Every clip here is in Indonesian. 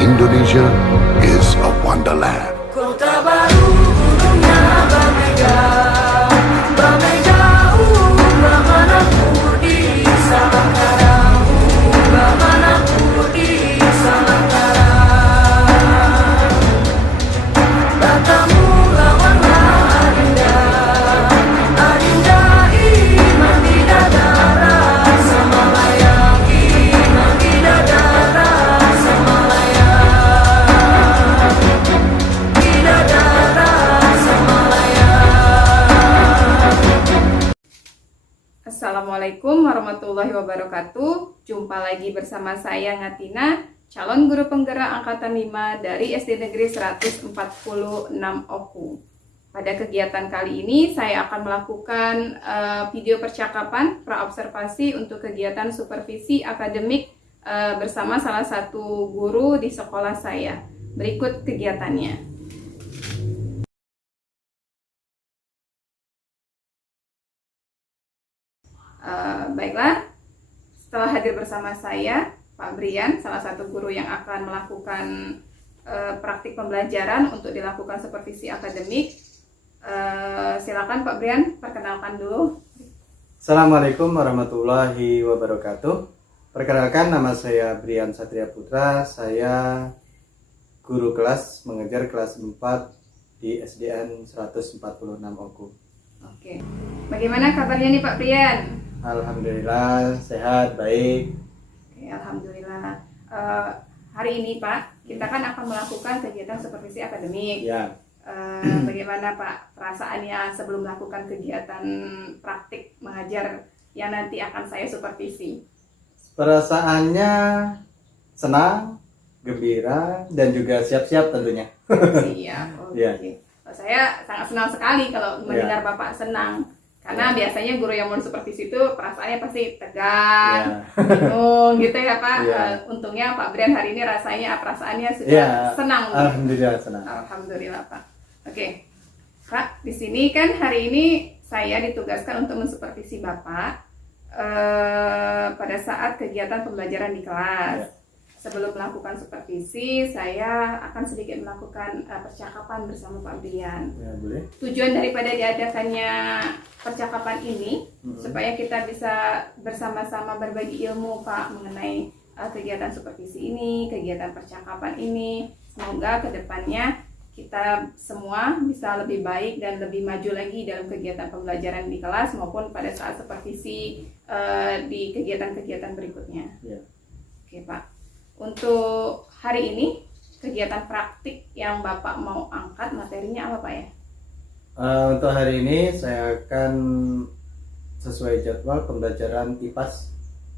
Indonesia is a wonderland. Kota baru gunungnya Bamega, Bamega, Bamanaku di Salangkarang, Bamanaku di Salangkarang. Batamu lawanlah Adinda, Adinda iman bidadara, Samalayang iman bidadara, Samalayang. Assalamualaikum warahmatullahi wabarakatuh. Jumpa lagi bersama saya Ngatina, calon guru penggerak angkatan 5 dari SD Negeri 146 Oku. Pada kegiatan kali ini saya akan melakukan video percakapan praobservasi untuk kegiatan supervisi akademik bersama salah satu guru di sekolah saya. Berikut kegiatannya. Baiklah, setelah hadir bersama saya, Pak Brian, salah satu guru yang akan melakukan praktik pembelajaran untuk dilakukan supervisi akademik. Silakan Pak Brian, perkenalkan dulu. Assalamualaikum warahmatullahi wabarakatuh. Perkenalkan, nama saya Brian Satria Putra. Saya guru kelas mengajar kelas 4 di SDN 146 Oku. Oke, bagaimana kabarnya nih Pak Brian? Alhamdulillah sehat, baik. Oke, alhamdulillah. Hari ini Pak, kita kan akan melakukan kegiatan supervisi akademik. Ya, Bagaimana Pak perasaannya sebelum melakukan kegiatan praktik mengajar yang nanti akan saya supervisi? perasaannya senang, gembira, dan juga siap-siap tentunya. Iya, oke. Iya. Saya sangat senang sekali kalau mendengar Bapak senang. Karena biasanya guru yang mau supervisi itu perasaannya pasti tegang, bingung gitu ya Pak. Iya. Untungnya Pak Brian hari ini rasanya perasaannya sudah Ya, senang. alhamdulillah senang. Alhamdulillah Pak. Oke, Pak, di sini kan hari ini saya ditugaskan untuk mensupervisi Bapak pada saat kegiatan pembelajaran di kelas. Ya. Sebelum melakukan supervisi, saya akan sedikit melakukan percakapan bersama Pak Brian. Ya, boleh. Tujuan daripada diadakannya percakapan ini supaya kita bisa bersama-sama berbagi ilmu Pak mengenai kegiatan supervisi ini, kegiatan percakapan ini. Semoga kedepannya kita semua bisa lebih baik dan lebih maju lagi dalam kegiatan pembelajaran di kelas maupun pada saat supervisi di kegiatan-kegiatan berikutnya. Ya. Oke Pak. Untuk hari ini kegiatan praktik yang Bapak mau angkat materinya apa Pak ya? Untuk hari ini saya akan sesuai jadwal pembelajaran IPAS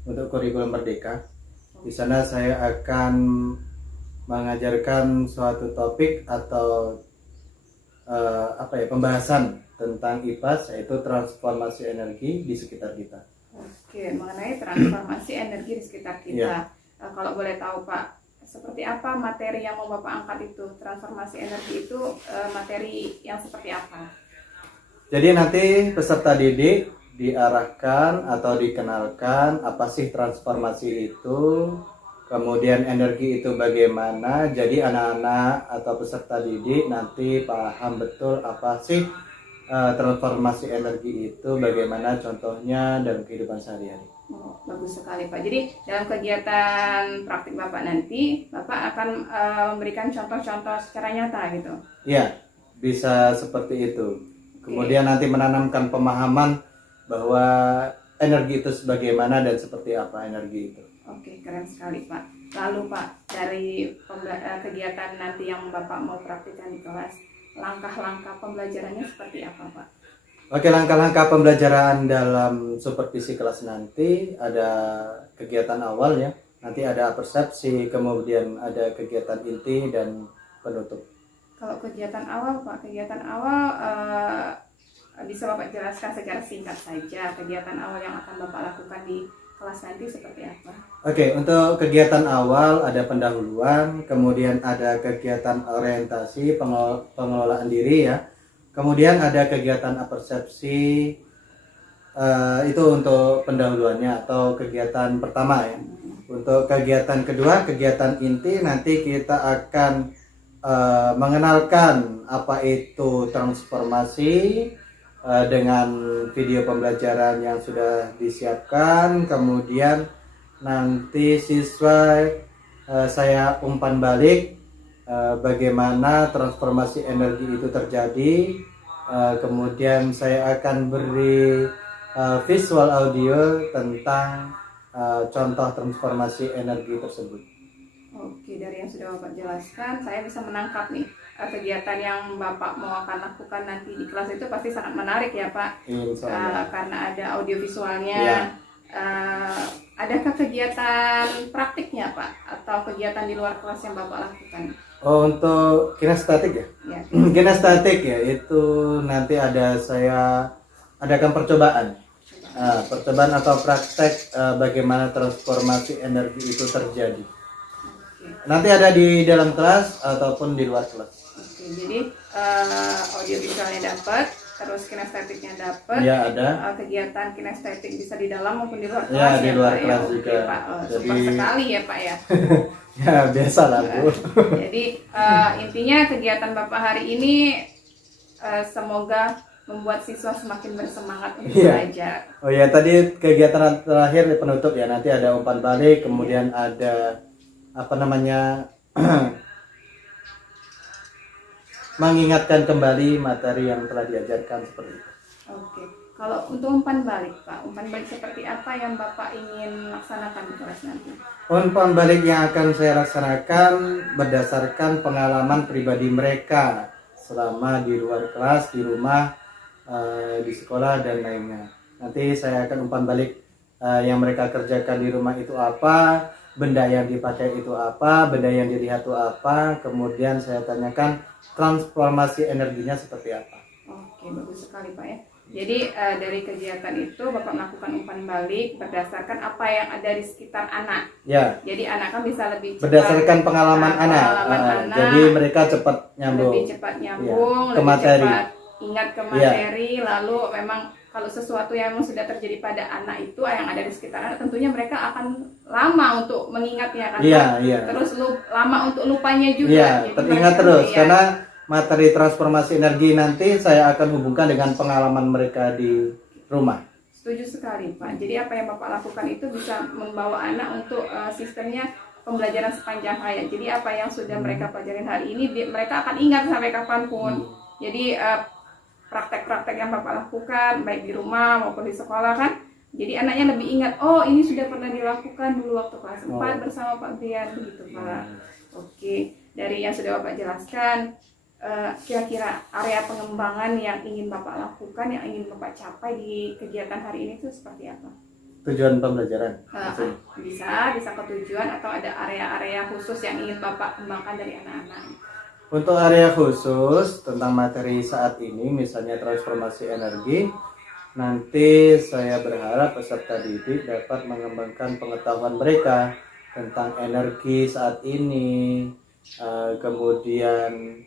untuk kurikulum Merdeka. Di sana saya akan mengajarkan suatu topik atau pembahasan tentang IPAS, yaitu transformasi energi di sekitar kita. Oke, mengenai transformasi energi di sekitar kita. Ya. Kalau boleh tahu Pak, seperti apa materi yang mau Bapak angkat itu? Transformasi energi itu materi yang seperti apa? Jadi nanti peserta didik diarahkan atau dikenalkan apa sih transformasi itu, kemudian energi itu bagaimana. Jadi anak-anak atau peserta didik nanti paham betul apa sih transformasi energi itu, bagaimana contohnya dalam kehidupan sehari-hari. Oh, bagus sekali Pak. Jadi dalam kegiatan praktik Bapak nanti, Bapak akan memberikan contoh-contoh secara nyata gitu? Ya, bisa seperti itu. Kemudian nanti menanamkan pemahaman bahwa energi itu sebagaimana dan seperti apa energi itu. Oke, keren sekali Pak. Lalu Pak, dari kegiatan nanti yang Bapak mau praktikkan di kelas, langkah-langkah pembelajarannya seperti apa Pak? Oke, langkah-langkah pembelajaran dalam supervisi kelas nanti ada kegiatan awal ya. Nanti ada persepsi, kemudian ada kegiatan inti dan penutup. Kalau kegiatan awal Pak, kegiatan awal bisa Bapak jelaskan secara singkat saja kegiatan awal yang akan Bapak lakukan di kelas nanti seperti apa? Oke, untuk kegiatan awal ada pendahuluan, kemudian ada kegiatan orientasi pengelolaan diri ya. Kemudian ada kegiatan apersepsi, itu untuk pendahuluannya atau kegiatan pertama ya. Untuk kegiatan kedua, kegiatan inti, nanti kita akan mengenalkan apa itu transformasi dengan video pembelajaran yang sudah disiapkan. Kemudian nanti siswa saya umpan balik bagaimana transformasi energi itu terjadi. Kemudian saya akan beri visual audio tentang contoh transformasi energi tersebut. Oke, dari yang sudah Bapak jelaskan, saya bisa menangkap nih kegiatan yang Bapak mau akan lakukan nanti di kelas itu pasti sangat menarik ya Pak. Insya Allah. Karena ada audio visualnya. Ya. Adakah kegiatan praktiknya Pak? Atau kegiatan di luar kelas yang Bapak lakukan? Oh, untuk kinestetik ya? Ya. Kinestetik ya, itu nanti saya adakan percobaan. Percobaan atau praktek bagaimana transformasi energi itu terjadi. Nanti ada di dalam kelas ataupun di luar kelas. Oke, jadi audio visualnya dapat, terus kinestetiknya dapat. Ya, ada. Kegiatan kinestetik bisa di dalam maupun di luar kelas. Ya, di luar Pak, kelas ya? juga. Oke, Pak. Super sekali ya Pak ya. Ya, biasa lah Bu. Jadi intinya kegiatan Bapak hari ini semoga membuat siswa semakin bersemangat untuk Iya. belajar. Oh ya, tadi kegiatan terakhir penutup ya, nanti ada umpan balik, kemudian ada apa namanya mengingatkan kembali materi yang telah diajarkan seperti itu. Oke, kalau untuk umpan balik Pak, umpan balik seperti apa yang Bapak ingin laksanakan di kelas nanti? Umpan balik yang akan saya laksanakan berdasarkan pengalaman pribadi mereka selama di luar kelas, di rumah, di sekolah dan lainnya. Nanti saya akan umpan balik yang mereka kerjakan di rumah itu apa, benda yang dipakai itu apa, benda yang dilihat itu apa, kemudian saya tanyakan transformasi energinya seperti apa. Oke, bagus sekali Pak ya. Jadi dari kegiatan itu Bapak melakukan umpan balik berdasarkan apa yang ada di sekitar anak. Ya, Jadi anak kan bisa lebih cepat berdasarkan pengalaman anak. anak, Jadi mereka cepat nyambung. lebih cepat nyambung, Ke lebih materi. cepat ingat ke materi, lalu memang kalau sesuatu yang memang sudah terjadi pada anak itu yang ada di sekitar anak, tentunya mereka akan lama untuk mengingatnya kan. Iya, Pak? iya. Terus lama untuk lupanya juga. Iya, Jadi teringat mereka- terus iya. karena materi transformasi energi nanti saya akan hubungkan dengan pengalaman mereka di rumah. Setuju sekali Pak. Jadi apa yang Bapak lakukan itu bisa membawa anak untuk sistemnya pembelajaran sepanjang hayat. Jadi apa yang sudah mereka pelajarin hari ini mereka akan ingat sampai kapanpun. Jadi praktek-praktek yang Bapak lakukan baik di rumah maupun di sekolah kan. Jadi anaknya lebih ingat, oh ini sudah pernah dilakukan dulu waktu kelas 4 bersama Pak Brian begitu Pak. Oke, dari yang sudah Bapak jelaskan, kira-kira area pengembangan yang ingin Bapak lakukan, yang ingin Bapak capai di kegiatan hari ini itu seperti apa? Tujuan pembelajaran. Bisa ke tujuan atau ada area-area khusus yang ingin Bapak kembangkan dari anak-anak? Untuk area khusus tentang materi saat ini, misalnya transformasi energi, nanti saya berharap peserta didik dapat mengembangkan pengetahuan mereka tentang energi saat ini, kemudian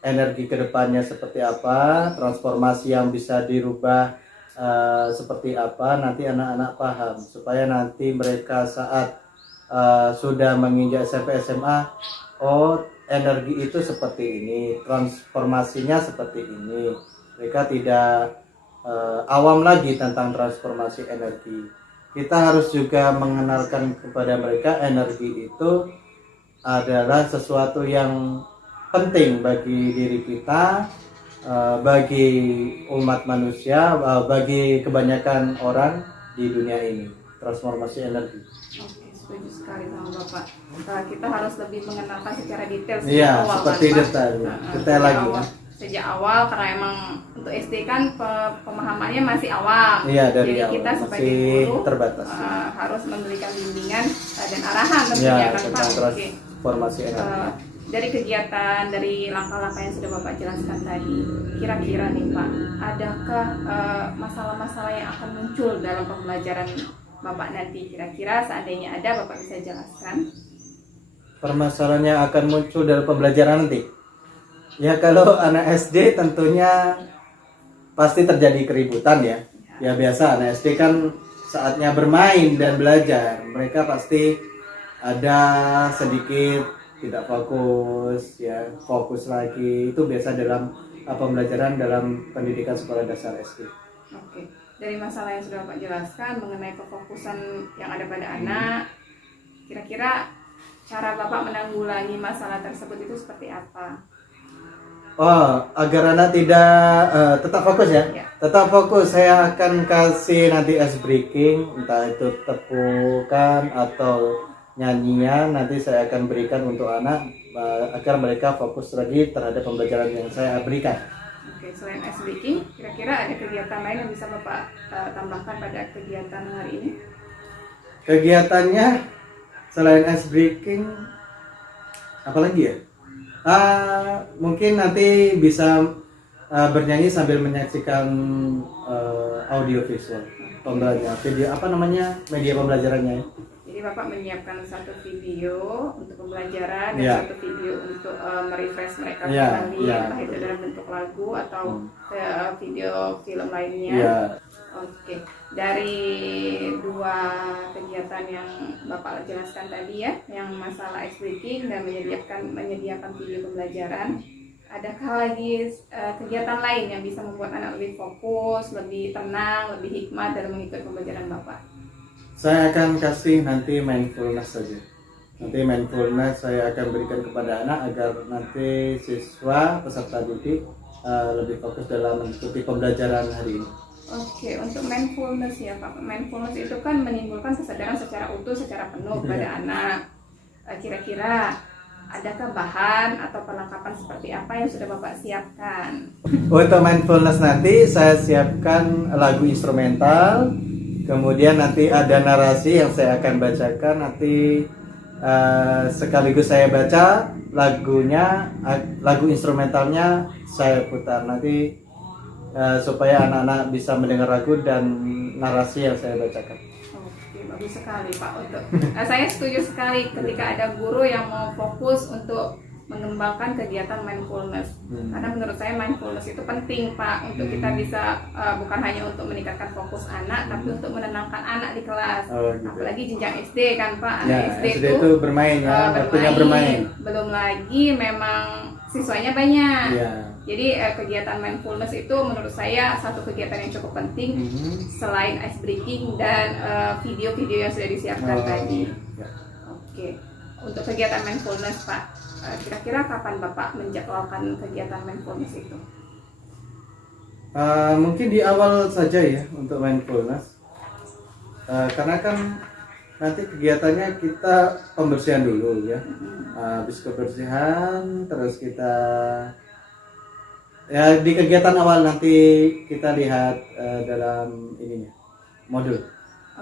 energi kedepannya seperti apa, transformasi yang bisa dirubah seperti apa, nanti anak-anak paham supaya nanti mereka saat sudah menginjak SMP SMA, oh energi itu seperti ini, transformasinya seperti ini. Mereka tidak awam lagi tentang transformasi energi. Kita harus juga mengenalkan kepada mereka energi itu adalah sesuatu yang penting bagi diri kita, bagi umat manusia, bagi kebanyakan orang di dunia ini. Transformasi energi. Oke, setuju sekali sama Bapak. Kita harus lebih mengenalkan secara detail Iya, awal, seperti kan, Pak? detail, detail sejak lagi. awal. Sejak awal karena emang untuk SD kan pemahamannya masih awam. Iya, dari Jadi awal kita masih sebagai guru terbatas. harus memberikan bimbingan dan arahan tentunya Ya, kan Pak. tentang Oke. transformasi energi. Dari kegiatan, dari langkah-langkah yang sudah Bapak jelaskan tadi, kira-kira nih Pak, adakah masalah-masalah yang akan muncul dalam pembelajaran Bapak nanti? Kira-kira seandainya ada, Bapak bisa jelaskan? Permasalahan yang akan muncul dalam pembelajaran nanti, ya kalau anak SD tentunya pasti terjadi keributan ya. Ya biasa anak SD kan saatnya bermain dan belajar, mereka pasti ada sedikit tidak fokus ya, fokus lagi. Itu biasa dalam pembelajaran dalam pendidikan sekolah dasar SD. Oke, dari masalah yang sudah Bapak jelaskan mengenai kefokusan yang ada pada anak, kira-kira cara Bapak menanggulangi masalah tersebut itu seperti apa? Oh, agar anak tidak tetap fokus ya? Ya. Tetap fokus, saya akan kasih nanti ice breaking, entah itu tepukan atau nyanyian, nanti saya akan berikan untuk anak agar mereka fokus lagi terhadap pembelajaran yang saya berikan. Oke, selain ice breaking, kira-kira ada kegiatan lain yang bisa Bapak tambahkan pada kegiatan hari ini? Kegiatannya selain ice breaking, apa lagi ya? Mungkin nanti bisa bernyanyi sambil menyaksikan audio visual pembelajaran video, apa namanya, media pembelajarannya ya. Jadi Bapak menyiapkan satu video untuk pembelajaran dan Ya. satu video untuk merefresh mereka Ya, kembali, ya. entah itu dalam bentuk lagu atau video film lainnya. Ya. Oke, dari dua kegiatan yang Bapak jelaskan tadi ya, yang masalah ice breaking dan menyediakan video pembelajaran, adakah lagi kegiatan lain yang bisa membuat anak lebih fokus, lebih tenang, lebih hikmat dalam mengikuti pembelajaran Bapak? Saya akan kasih nanti mindfulness saja. Nanti mindfulness saya akan berikan kepada anak agar nanti siswa peserta didik lebih fokus dalam mengikuti pembelajaran hari ini. Oke, untuk mindfulness ya Pak. Mindfulness itu kan menimbulkan kesadaran secara utuh, secara penuh pada anak. Kira-kira adakah bahan atau perlengkapan seperti apa yang sudah Bapak siapkan? Untuk mindfulness nanti saya siapkan lagu instrumental, kemudian nanti ada narasi yang saya akan bacakan. Nanti sekaligus saya baca lagunya, lagu instrumentalnya saya putar nanti supaya anak-anak bisa mendengar lagu dan narasi yang saya bacakan. Oke, bagus sekali Pak. Untuk saya setuju sekali ketika ada guru yang mau fokus untuk mengembangkan kegiatan mindfulness. Karena menurut saya mindfulness itu penting Pak untuk kita bisa bukan hanya untuk meningkatkan fokus anak, tapi untuk menenangkan anak di kelas. Oh, gitu. Apalagi jenjang SD kan Pak. Anak Ya, SD SD itu bermain ya, waktunya bermain. Belum lagi memang siswanya banyak. Ya. Jadi kegiatan mindfulness itu menurut saya satu kegiatan yang cukup penting selain ice breaking dan video-video yang sudah disiapkan tadi. Ya. Oke, untuk kegiatan mindfulness Pak, kira-kira kapan Bapak menjadwalkan kegiatan mindfulness itu? Mungkin di awal saja ya untuk mindfulness, karena kan nanti kegiatannya kita pembersihan dulu ya. Habis kebersihan terus kita ya di kegiatan awal nanti kita lihat dalam ininya modul.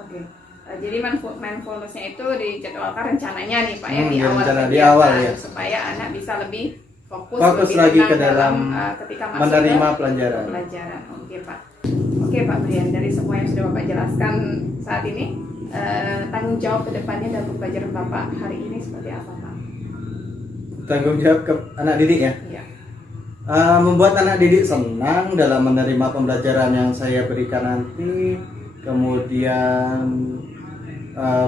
Oke. Jadi mindfulness-nya itu dijadwalkan rencananya nih Pak ya di Ya, awal rencana di kegiatan, awal, ya. supaya anak bisa lebih fokus lebih Lagi tenang ke dalam ketika masuk menerima ke pelajaran. Oke Pak. Oke Pak Brian, dari semua yang sudah Bapak jelaskan saat ini, tanggung jawab kedepannya dalam pembelajaran Bapak hari ini seperti apa Pak? Tanggung jawab ke anak didik ya. Iya. Membuat anak didik senang dalam menerima pembelajaran yang saya berikan nanti, kemudian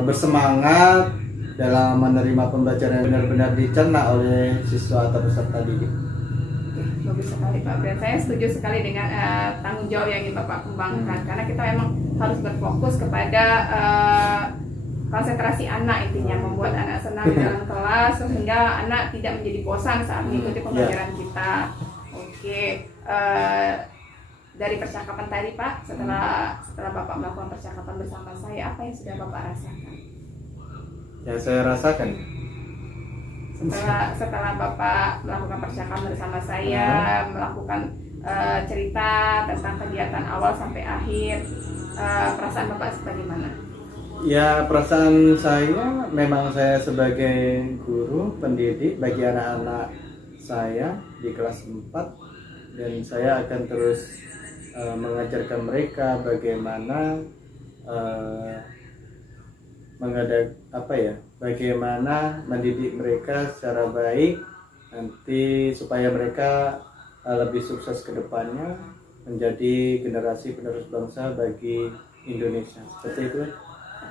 bersemangat dalam menerima pembelajaran yang benar-benar dicerna oleh siswa atau peserta didik. Bagus sekali Pak Brian. Saya setuju sekali dengan tanggung jawab yang ingin Bapak kembangkan, karena kita memang harus berfokus kepada konsentrasi anak, intinya membuat anak senang di dalam kelas sehingga anak tidak menjadi bosan saat mengikuti pembelajaran kita. Oke, dari percakapan tadi Pak, setelah Bapak melakukan percakapan bersama saya, apa yang sudah Bapak rasakan? Ya saya rasakan. Setelah Bapak melakukan percakapan bersama saya, melakukan cerita tentang kegiatan awal sampai akhir, perasaan Bapak bagaimana? Ya perasaan saya, memang saya sebagai guru pendidik bagi anak-anak saya di kelas 4, dan saya akan terus mengajarkan mereka bagaimana bagaimana mendidik mereka secara baik nanti supaya mereka lebih sukses ke depannya menjadi generasi penerus bangsa bagi Indonesia. Seperti itu.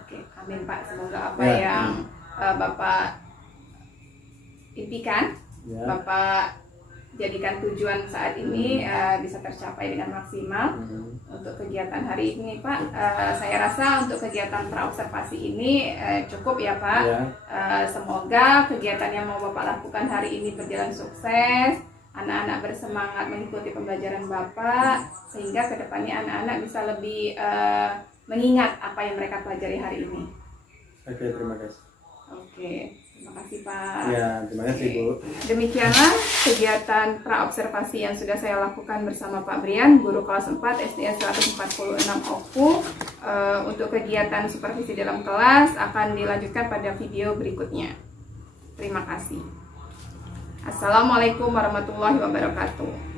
Oke, amin Pak. Semoga apa Ya. yang Bapak impikan, Ya. Bapak jadikan tujuan saat ini bisa tercapai dengan maksimal. Untuk kegiatan hari ini Pak, saya rasa untuk kegiatan praobservasi ini cukup ya Pak. Ya. Semoga kegiatan yang mau Bapak lakukan hari ini berjalan sukses, anak-anak bersemangat mengikuti pembelajaran Bapak, sehingga kedepannya anak-anak bisa lebih mengingat apa yang mereka pelajari hari ini. Oke, terima kasih. Oke, terima kasih Pak. Ya, terima kasih Bu. Demikianlah kegiatan praobservasi yang sudah saya lakukan bersama Pak Brian, guru kelas 4 SDN 146 Oku. Untuk kegiatan supervisi dalam kelas akan dilanjutkan pada video berikutnya. Terima kasih. Assalamualaikum warahmatullahi wabarakatuh.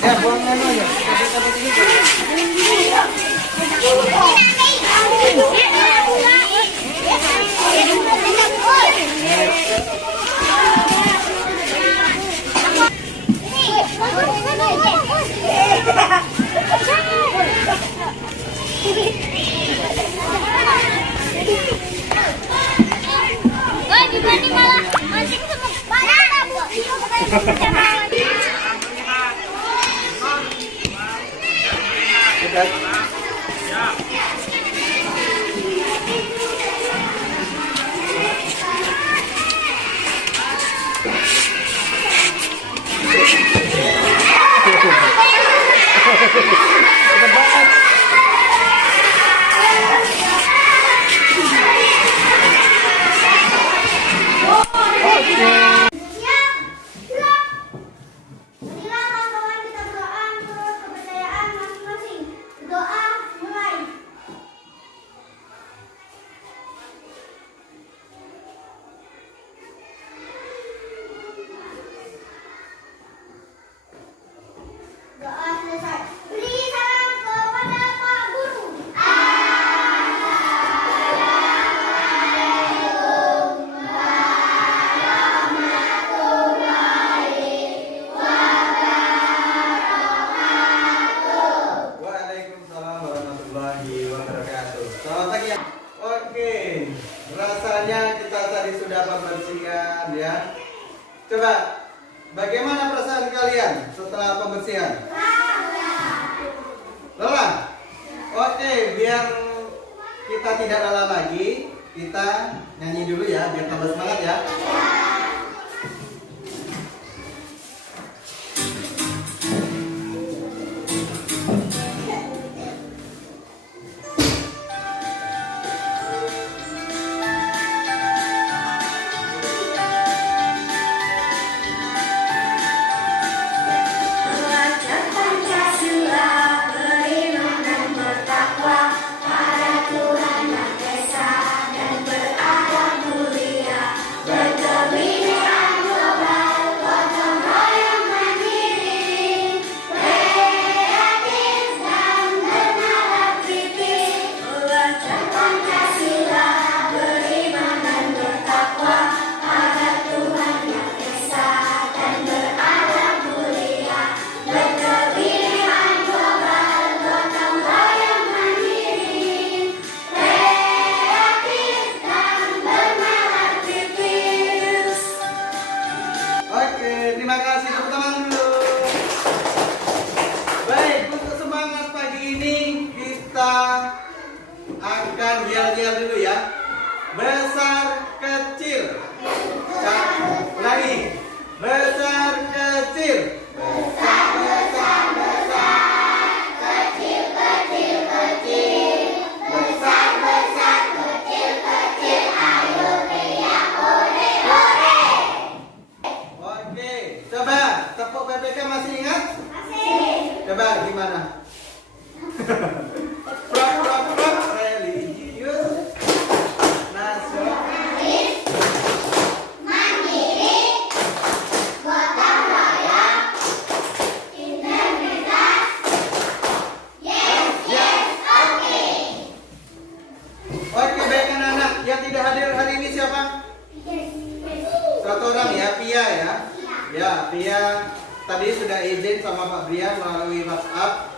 Ya, buang aja. Dibanding malah mancing sama banana, Bu. Silakan kawan kita berdoa menurut kepercayaan masing-masing. Doa mulai. Doa selesai. Beri salam kepada Pak Guru. Waalaikumsalam warahmatullahi wabarakatuh. Selamat pagi ya. Oke, rasanya kita tadi sudah pembersihan ya. Coba, bagaimana perasaan kalian setelah pembersihan? Lelah. Oke, biar kita tidak lelah lagi, kita nyanyi dulu ya, biar tambah semangat ya. Belajar Pancasila, beriman dan bertakwa pada Tuhan Yang Esa dan berakhlak mulia, berkebinekaan global, gotong royong mandiri, kreatif dan bernalar kritis. Belajar Pancasila, beriman dan bertakwa pada Tuhan Yang Esa dan berakhlak mulia, berkebinekaan global, gotong royong mandiri, kreatif dan bernalar kritis. Oke, terima kasih. Tepuk tangan dulu. Baik, untuk semangat pagi ini kita akan yel-yel dulu ya. Besar kecil. Lagi. Besar kecil. Besar besar besar. Kecil kecil kecil. Besar besar kecil kecil. Ayo teriak ore ore. Oke, coba tepuk PPK masih ingat? Masih. Coba gimana? Prok prok prok religius nasionalis Mandiri, gotong royong, integritas, yes yes oke. Oke, baik anak-anak. Yang tidak hadir hari ini siapa? Satu orang ya, Pia ya. Ya, Pia WhatsApp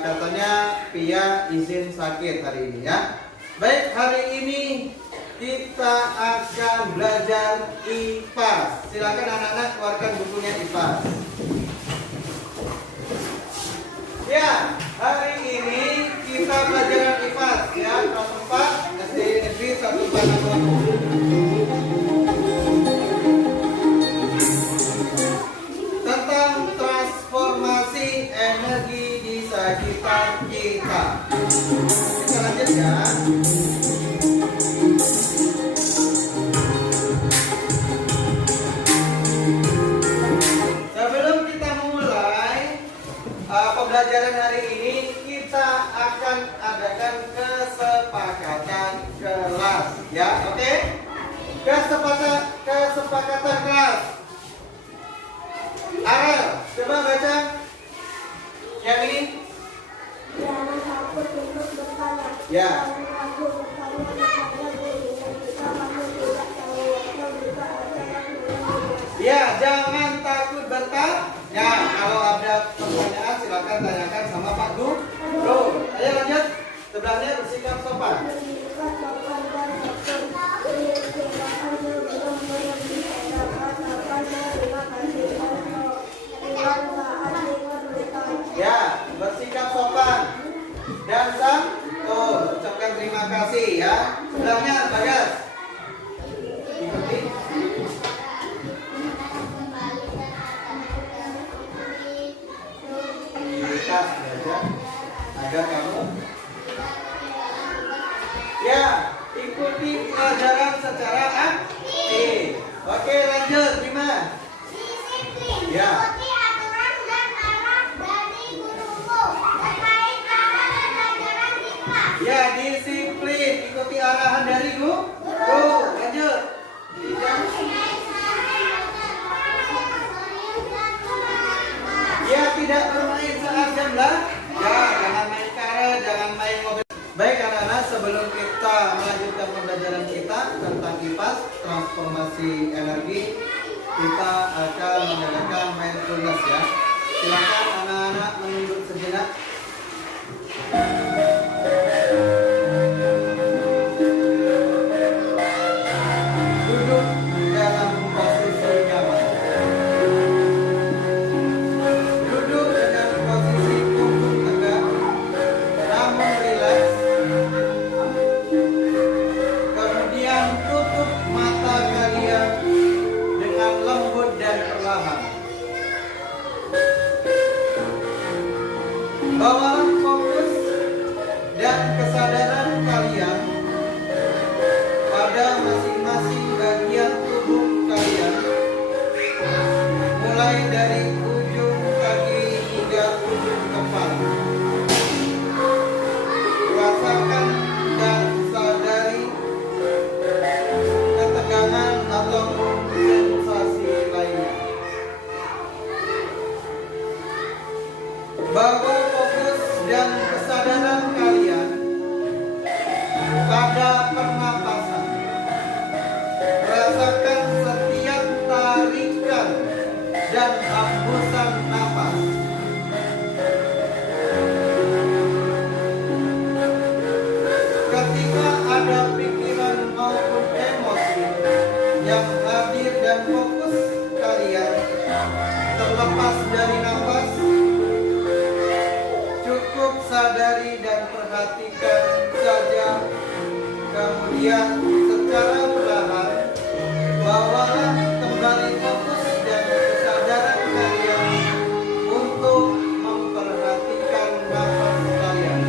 katanya Pia izin sakit hari ini ya. Baik, hari ini kita akan belajar IPA. Silakan anak-anak keluarkan bukunya IPA. Ya, hari ini kita pelajaran IPA ya, kelas 4 SD Negeri 146. Tentang transformasi energi di sekitar kita. Kita lanjut ya. Sebelum kita mulai pembelajaran hari ini, kita akan adakan kesepakatan kelas ya, oke? Kesepakatan kelas. Arel, coba baca yang ini. Jangan takut untuk bertanya. Ya. Jangan ragu bertanya kepada guru jika kamu tidak tahu atau jika ada yang belum menjelaskan. Ya, jangan takut bertanya. Kalau ada pertanyaan silakan tanyakan sama Pak Guru. Ayo lanjut. Sebelahnya bersikap sopan. Bersikap sopan dan santun. Silakan sebelum memberi pendapat terima kasih dan saat bertanya. Ya, bersikap sopan dan santun. Ucapkan terima kasih ya. Sebelahnya Bagas. Ikuti. Kita belajar agar kamu ya ikuti pelajaran secara aktif. Oke, lanjut Bima. Disiplin. Ya. Ikuti aturan dan arah dari gurumu terkait cara pembelajaran di kelas. Ya, disiplin, ikuti arahan dari guru. Lanjut. Tidak. Ya, tidak bermain saat jam belajar. Jangan main karet, jangan main mobil. Baik anak-anak, sebelum kita melanjutkan pembelajaran kita tentang IPAS, transformasi energi, kita akan mengadakan mindfulness ya. Silakan anak-anak menunduk sejenak. Duduk dalam posisi nyaman. Duduk dengan posisi punggung tegak, namun rileks. Kemudian tutup mata kalian dengan lembut dan perlahan. Bawalah fokus dan kesadaran kalian pada masing-masing bagian tubuh kalian, mulai dari ujung kaki hingga ujung kepala. Rasakan dan sadari ketegangan atau sensasi lainnya. Bawa fokus dan kesadaran kalian pada pernapasan. Rasakan setiap tarikan dan hembusan napas. Ketika ada pikiran maupun emosi yang hadir dan fokus kalian terlepas dari nafas, cukup sadari dan perhatikan saja. Kemudian secara perlahan bawalah kembali fokus dan kesadaran kalian untuk memperhatikan nafas kalian.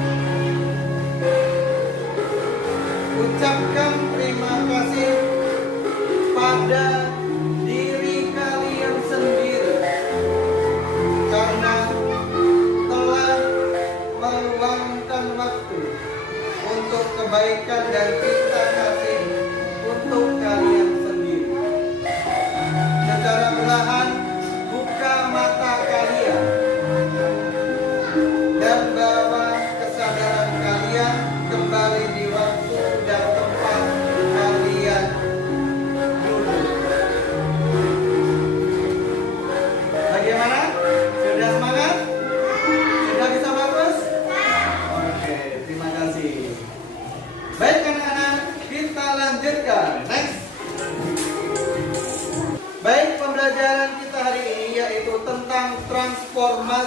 Ucapkan terima kasih pada diri kalian sendiri karena telah meluangkan waktu untuk kebaikan dan cinta kasih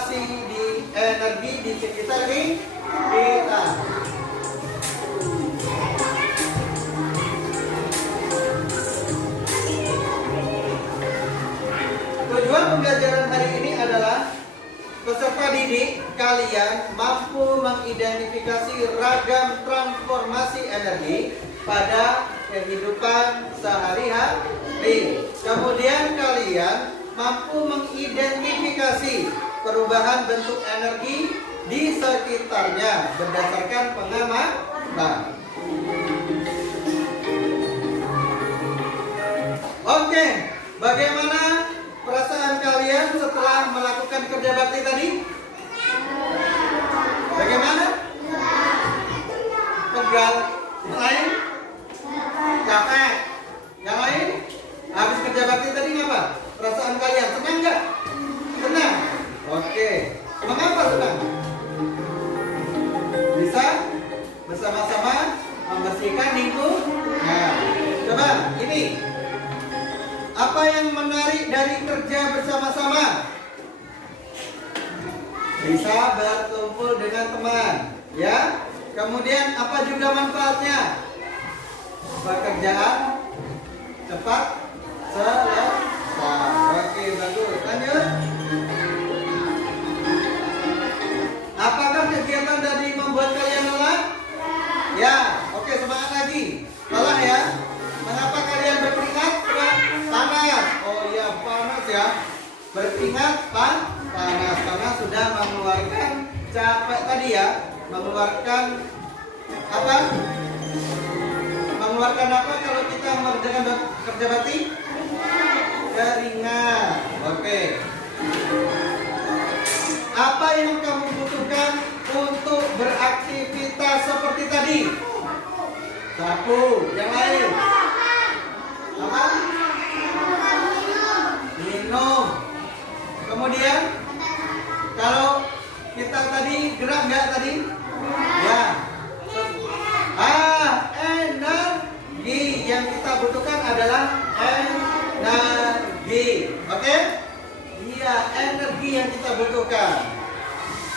transformasi di energi di sekitar kita. Tujuan pembelajaran hari ini adalah peserta didik kalian mampu mengidentifikasi ragam transformasi energi pada kehidupan sehari-hari. Kemudian kalian mampu mengidentifikasi perubahan bentuk energi di sekitarnya berdasarkan pengamatan. Oke, bagaimana perasaan kalian setelah melakukan kerja bakti tadi? Bagaimana? Pegal. Yang lain? Capek. Yang lain? Habis kerja bakti tadi ngapa? Perasaan kalian senang nggak? Senang. Oke. Mengapa senang? Bisa bersama-sama membersihkan lingkungan. Nah, coba ini. Apa yang menarik dari kerja bersama-sama? Bisa berkumpul dengan teman, ya. Kemudian apa juga manfaatnya? Pekerjaan cepat selesai. Oke, bagus. Lanjut. Apakah kegiatan tadi membuat kalian lelah? Ya. Oke, semangat lagi. Lelah ya? Mengapa kalian berkeringat? Panas. Oh iya, panas ya. Berkeringat panas karena sudah mengeluarkan capek tadi ya. Mengeluarkan apa? Mengeluarkan apa kalau kita mengerjakan kerja bakti? Keringat. Oke. Apa yang kamu butuhkan untuk beraktivitas seperti tadi? Sapu. Yang lain? Apa? Minum. Kemudian kalau kita tadi gerak nggak tadi? Ya. Energi yang kita butuhkan adalah energi. Oke? Iya, energi yang kita butuhkan.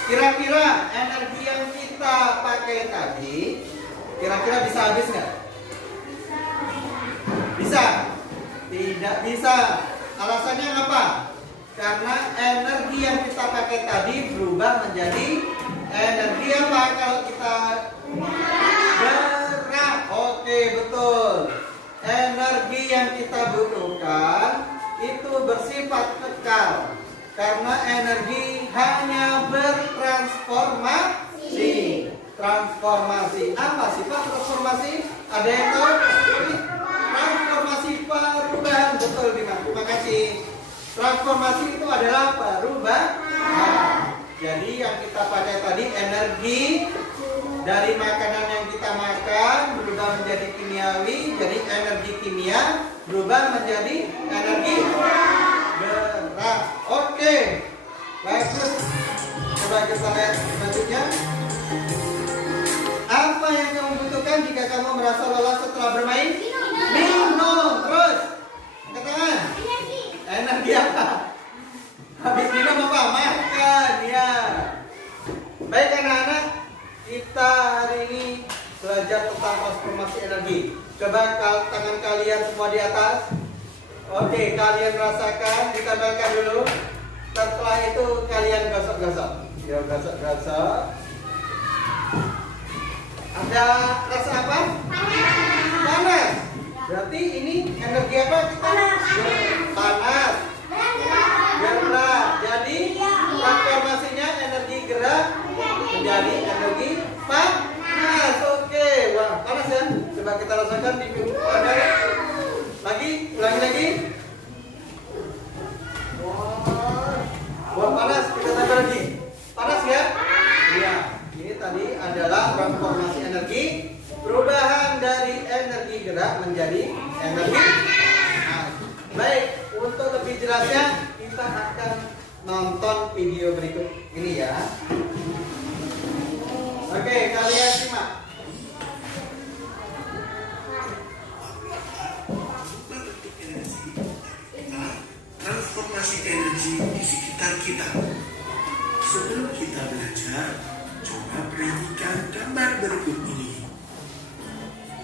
Kira-kira energi yang kita pakai tadi, kira-kira bisa habis nggak? Bisa? Tidak bisa. Alasannya apa? Karena energi yang kita pakai tadi berubah menjadi energi apa kalau kita gerak? Oke, betul. Energi yang kita butuhkan itu bersifat kekal. Karena energi hanya bertransformasi. Transformasi. Apa sifat transformasi? Ada yang tahu? Transformasi perubahan. Betul, Bima. Terima kasih. Transformasi itu adalah perubahan. Jadi yang kita pakai tadi energi dari makanan yang kita makan berubah menjadi kimiawi. Jadi energi kimia berubah menjadi energi gerak. Oke. Bagus. Coba kita lihat selanjutnya. Apa yang kamu butuhkan jika kamu merasa lelah setelah bermain? Minum. Terus angkat tangan. Energi apa? Habis minum apa? Makan. Ya. Baik anak-anak, kita hari ini belajar tentang transformasi energi. Coba tangan kalian semua di atas. Oke, kalian rasakan, ditambahkan dulu. Setelah itu kalian gosok-gosok. Ya, gosok-gosok. Ada rasa apa? Panas. Berarti ini energi apa? Panas. Gerak. Jadi transformasinya energi gerak menjadi energi panas. Oke. Wah, panas ya. Coba kita rasakan di lagi, ulangi lagi. Wah, panas. Kita tambah lagi. Panas ya? Iya. Ini tadi adalah transformasi energi, perubahan dari energi gerak menjadi energi panas. Baik, untuk lebih jelasnya kita akan nonton video berikut ini ya. Oke, kalian simak. Transformasi energi di sekitar kita. Sebelum kita belajar, coba perhatikan gambar berikut ini.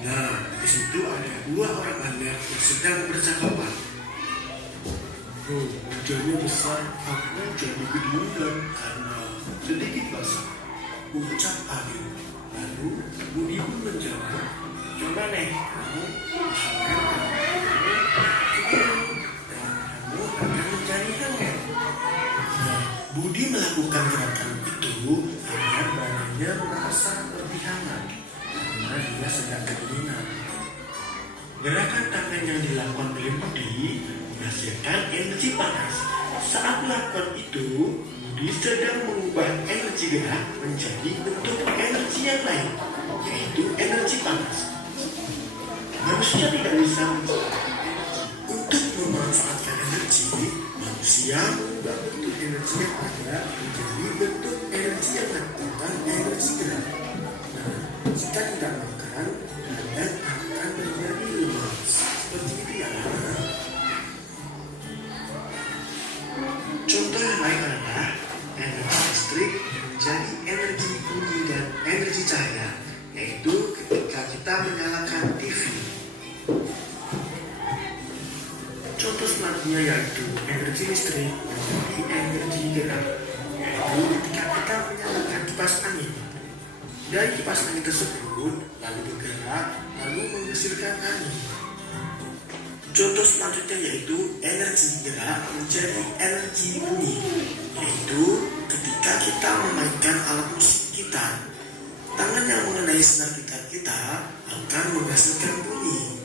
Nah, di situ ada dua orang anak yang sedang bercakapan. Hujannya besar, aku jadi kedinginan karena sedikit basah. Ucap angin. Lalu Budi pun menjawab, coba nih, kamu usahakan kamu akan mencari hangat. Nah, Budi melakukan gerakan itu agar badannya merasa lebih hangat karena dia sedang kedinginan. Gerakan tangan yang dilakukan oleh Budi menghasilkan energi panas. Saat melakukan itu, Budi sedang mengubah energi gerak menjadi bentuk energi yang lain, yaitu energi panas. Manusia tidak bisa menciptakan energi. Untuk memanfaatkan energi, manusia mengubah bentuk energi yang ada menjadi bentuk energi yang mengaktifkan energi gerak. Nah, jika tidak makan, badan akan menjadi lemas. Seperti itu ya. Contoh yang lain adalah energi listrik menjadi energi bunyi dan energi cahaya, yaitu ketika kita menyalakan TV. Contoh selanjutnya yaitu energi listrik menjadi energi gerak, yaitu ketika kita menyalakan kipas angin. Dari kipas angin tersebut lalu bergerak, lalu menghasilkan angin. Contoh selanjutnya yaitu energi gerak menjadi energi bunyi, yaitu ketika kita memainkan alat musik kita, tangan yang mengenai senar gitar kita akan menghasilkan bunyi.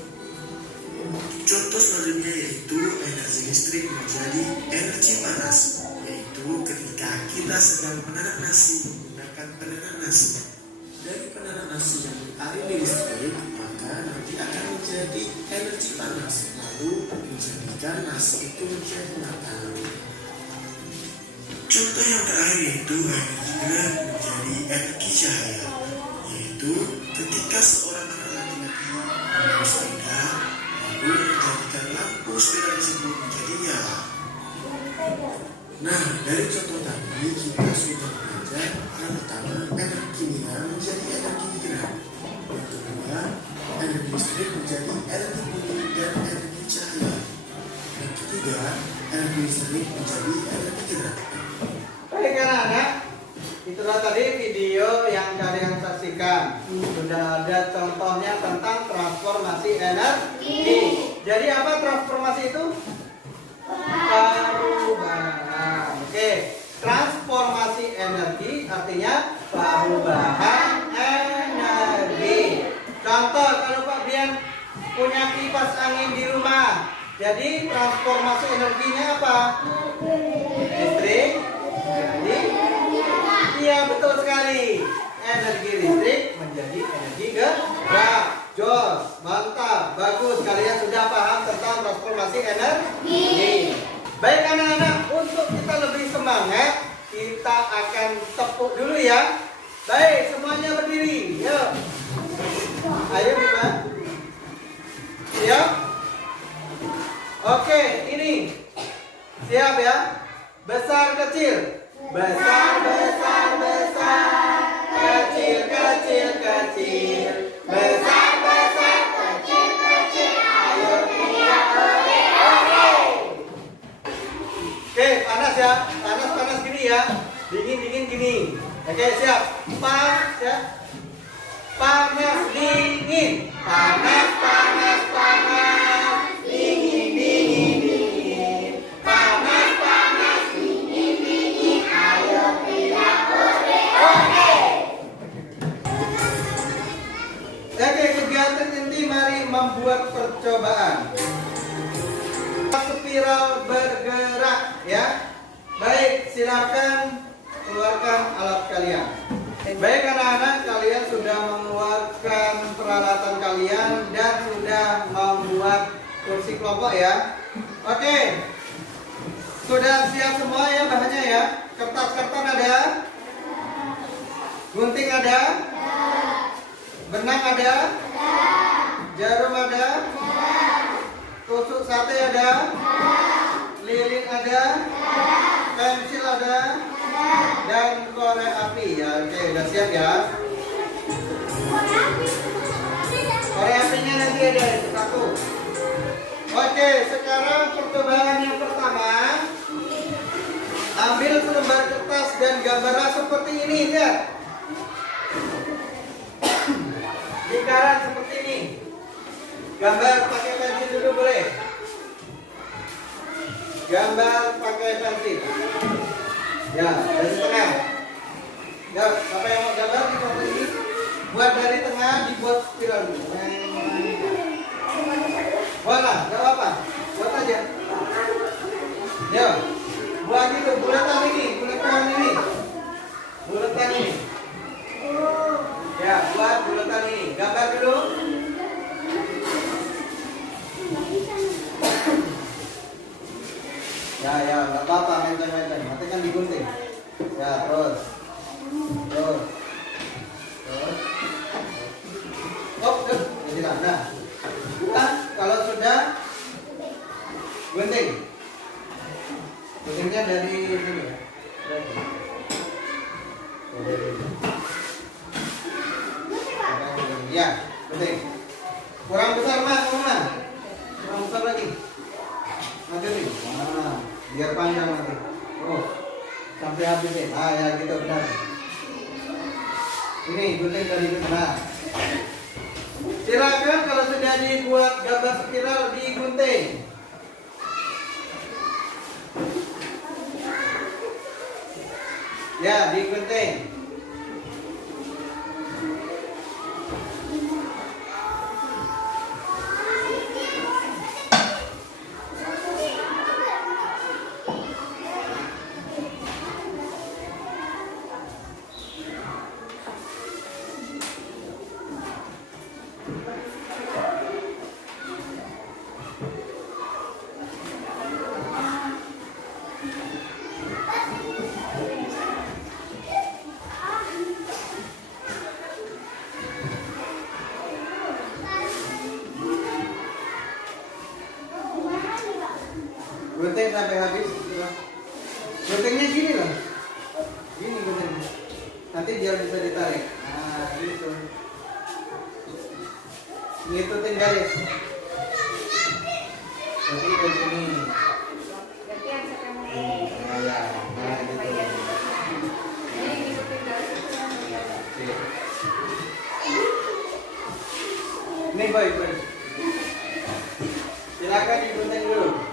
Contoh selanjutnya yaitu energi listrik menjadi energi panas, yaitu ketika kita sedang menanak nasi menggunakan penanak nasi. Dari penanak nasi yang mengaliri listrik, maka nanti akan menjadi energi panas, lalu menjadikan nasi itu menjadi matang. Contoh yang terakhir yaitu energi gerak menjadi energi cahaya, yaitu ketika seorang anak laki-laki membawa sepeda, lalu menjadikan lampu sepeda tersebut menjadi nyala. Nah, dari contoh tadi kita sudah belajar yang pertama energi kimia menjadi energi gerak, yang kedua energi listrik menjadi energi bunyi dan energi cahaya, yang ketiga energi listrik menjadi energi gerak. Baik anak-anak, itulah tadi video yang kalian saksikan. Sudah ada contohnya tentang transformasi energi. Jadi apa transformasi itu? Perubahan. Oke, transformasi energi artinya perubahan energi. Contoh, kalau Pak Brian punya kipas angin di rumah, jadi transformasi energinya apa? Listrik. Jadi, iya betul sekali. Energi listrik menjadi energi gerak. Jos, mantap, bagus. Kalian sudah paham tentang transformasi energi. Baik anak-anak, untuk kita lebih semangat, kita akan tepuk dulu ya. Baik, semuanya berdiri. Yuk. Ayo kita. Siap? Oke, ini. Siap ya? Besar kecil. Besar besar besar. Kecil kecil kecil. Besar besar kecil kecil. Ayo kita Oke, panas ya. Panas panas gini ya. Dingin dingin gini. Oke, siap. Panas ya. Panas dingin. Panas panas panas. Dingin dingin dingin. Panas panas dingin dingin. Ayo kita Oke, kegiatan inti mari membuat percobaan. Spiral bergerak ya. Baik, silakan keluarkan alat kalian. Baik anak-anak, kalian sudah mengeluarkan peralatan kalian dan sudah membuat kursi kelompok ya. Oke, sudah siap semua ya bahannya ya. Kertas-kertas ada, gunting ada, benang ada, jarum ada, tusuk sate ada, lilin ada, pensil ada, dan korek api ya. Oke, udah siap ya. Korek apinya nanti ada satu. Oke, sekarang percobaan yang pertama. Ambil selembar kertas dan gambarlah seperti ini, lihat. Lingkaran seperti ini. Gambar pakai pensil dulu boleh. Gambar pakai pensil. Ya, dari tengah. Ya, siapa yang mau gambar di foto ini? Buat dari tengah, dibuat spiral dulu. Buat lah, gak apa-apa. Buat aja. Ya, buat gitu, bulatan ini. Bulatan ini. Ya, buat bulatan ini. Gambar dulu. Ya, nggak apa-apa, mainkan. Nanti kan digunting. Ya, terus. Jadi tanda. Nah, kalau sudah gunting. Guntingnya dari sini ya. Ya, gunting. Kurang besar mah, kurang besar lagi. Nanti nih, biar panjang nanti. Oh, sampai habis deh. Ya gitu benar. Ini gunting dari nah. Silakan kalau sudah dibuat gambar spiral digunting. Ya, digunting. Gunting sampai habis. Guntingnya gini loh. Gini guntingnya. Nanti biar bisa ditarik. Nah, gitu. Ngikutin garis. Jadi ke sini. Ya. Nah, gitu. Ini baik. Silakan digunting dulu.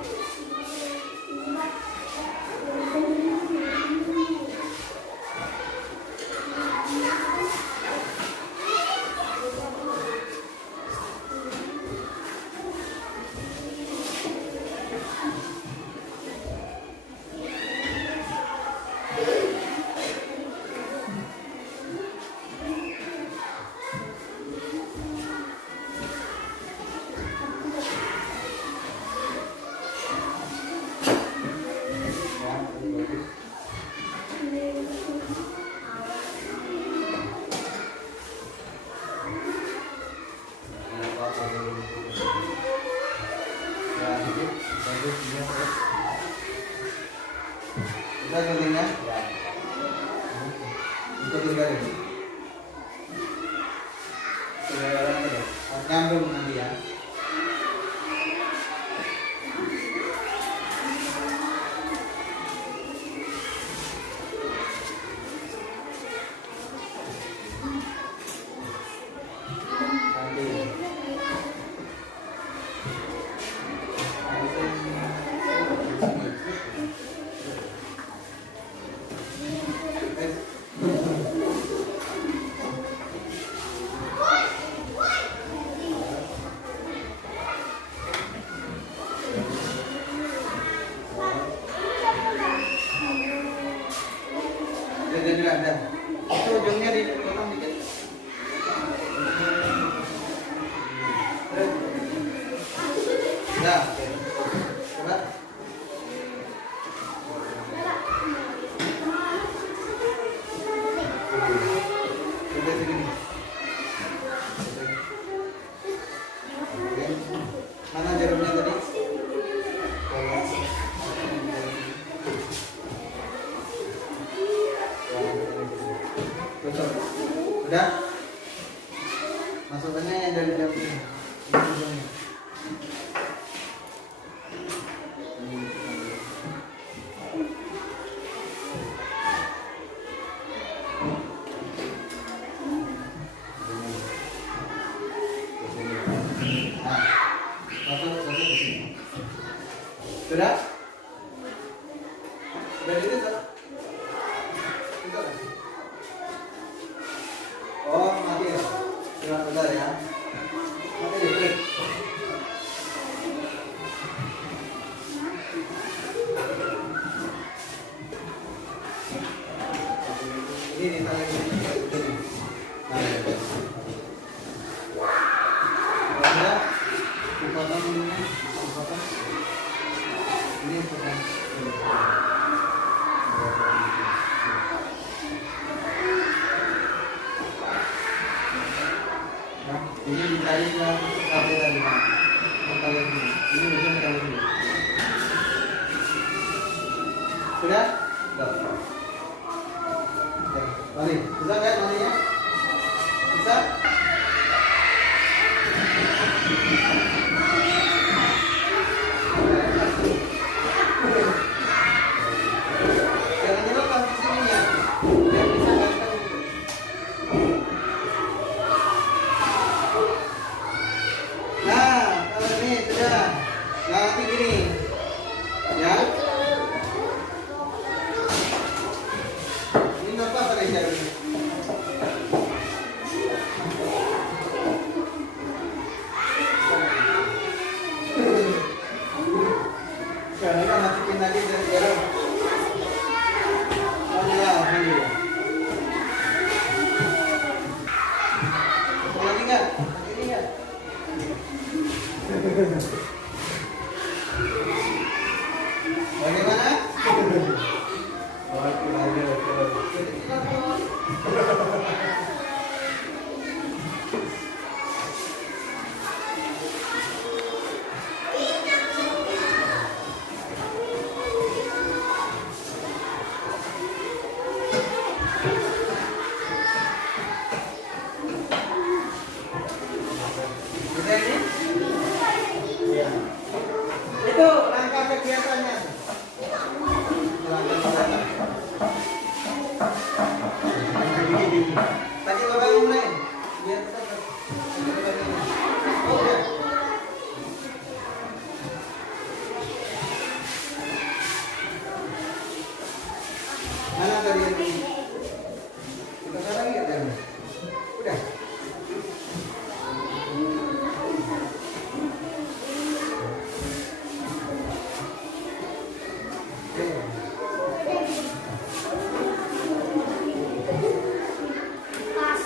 Kita guntingnya. Ikutin garis. Nyambung nanti ya. Ada. Itu ujungnya dipotong dikit. Nah, coba. Coba segini. Mana jarumnya tadi? Udah? Masukkannya yang dari dalam ini. Ini ujungnya. Nah, masuk ke sini. Sudah? Sudah ditutup? Tutup. Oh, mati ya? Sudah bentar ya. Mati listrik. Ini ditanya ini. Nah, ya. Sudah? Dipotong ininya, dipotong. Ini potong. Nah, ini ditarik ke kafe tadi. Tarik ini. Ini ujung tarik ini. Sudah? Sudah. Oke, balik. Bisa nggak baliknya? Bisa? Jangan nyelok di sini ya. Biar bisa gantung gitu. Nah, kalau ini sudah. Nah, nanti gini. Ya. Ini apa pakai jarum ini? Sekarang kita masukin lagi dari jarum. Oh ya, ini. Lagi nggak? Ini nggak? Bagaimana? Oke, oke. Udah ini? Iya. Itu langkah kegiatannya. Langkah kegiatan. Tadi lo bangun mulai. Biar tetap. Oh, udah. Mana tadi ini? Kita sekarang ya kan? Udah. Pas.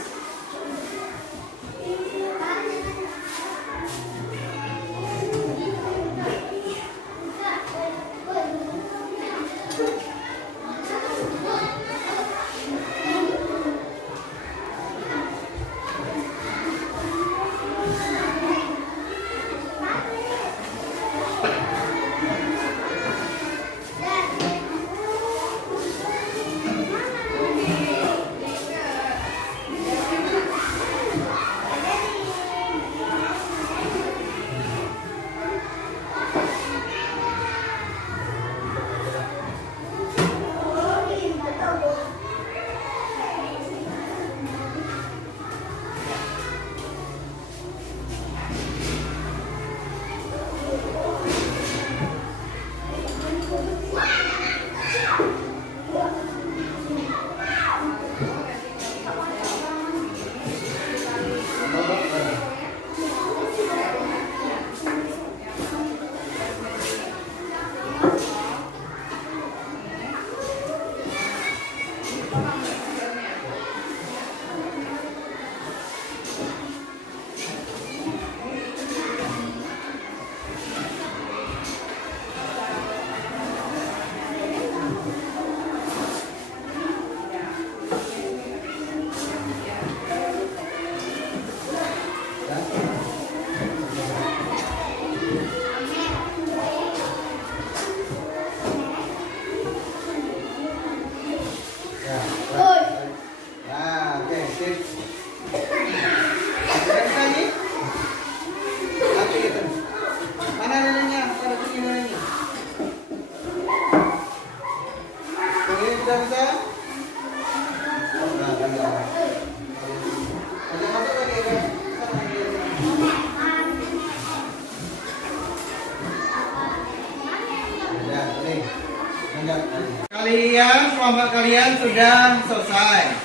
kelompok kalian sudah selesai.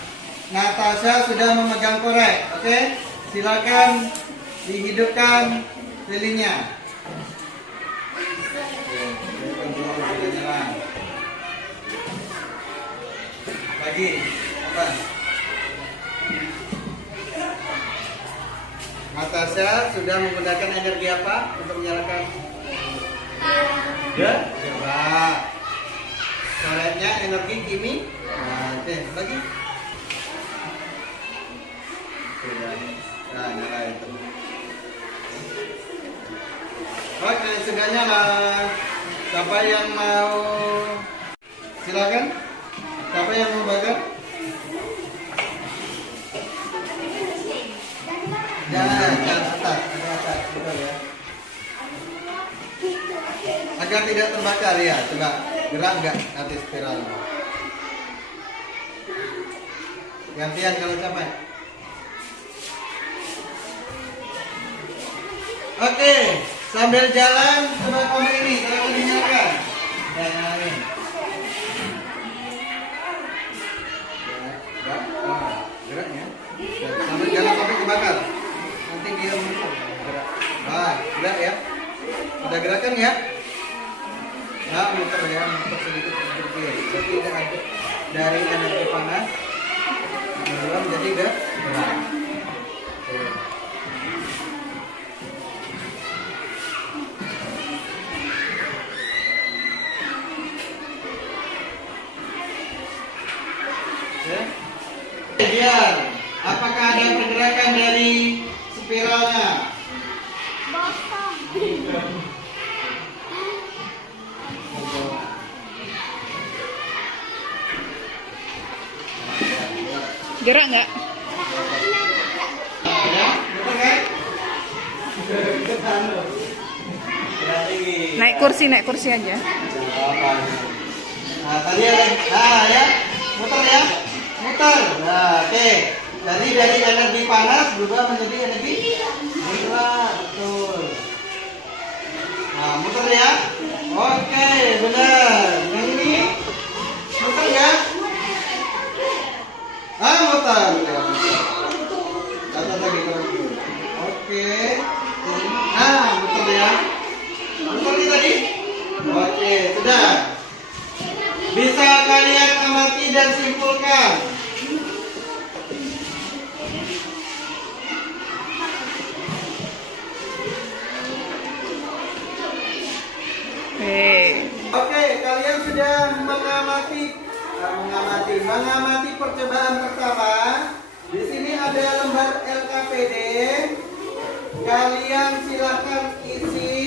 Natasha sudah memegang korek. Oke, silakan dihidupkan lilinnya. Lagi apa? Natasha sudah menggunakan energi apa untuk menyalakan? Gerak. Koreknya energi kimi. Nah, oke, lagi. Nah, nyala itu. Oke, sudah nyala. Siapa yang mau? Silakan. Siapa yang mau bakar? Jangan atas, ada atas, betul ya. Agar tidak terbakar ya, coba gerak nggak nanti spiral. Gantian kalau capek. Oke, sambil jalan coba kamu ini, kalau dinyalakan. Ya, nyalain. Gerak ya. Sambil jalan sampai kebakar. Nanti dia muncul. Gerak. Nah, gerak ya. Udah gerakan ya. Nah, muter ya, muter sedikit berpikir. Jadi tidak ada dari energi panas belum jadi gerak. Kemudian, apakah ada pergerakan dari spiralnya? Gerak nggak? Ya, betul kan? Naik kursi aja. Nah, tadi ada, nah ya, muter ya, muter. Nah, oke. Jadi dari energi panas berubah menjadi energi gerak, betul. Nah, muter ya. Oke, benar. Yang ini muter ya. Muter. Atas lagi kalau gitu. Oke. Nah, muter ya. Muter nih tadi. Oke, sudah. Bisa kalian amati dan simpulkan. Oke, kalian sudah mengamati percobaan pertama. Di sini ada lembar LKPD. Kalian silahkan isi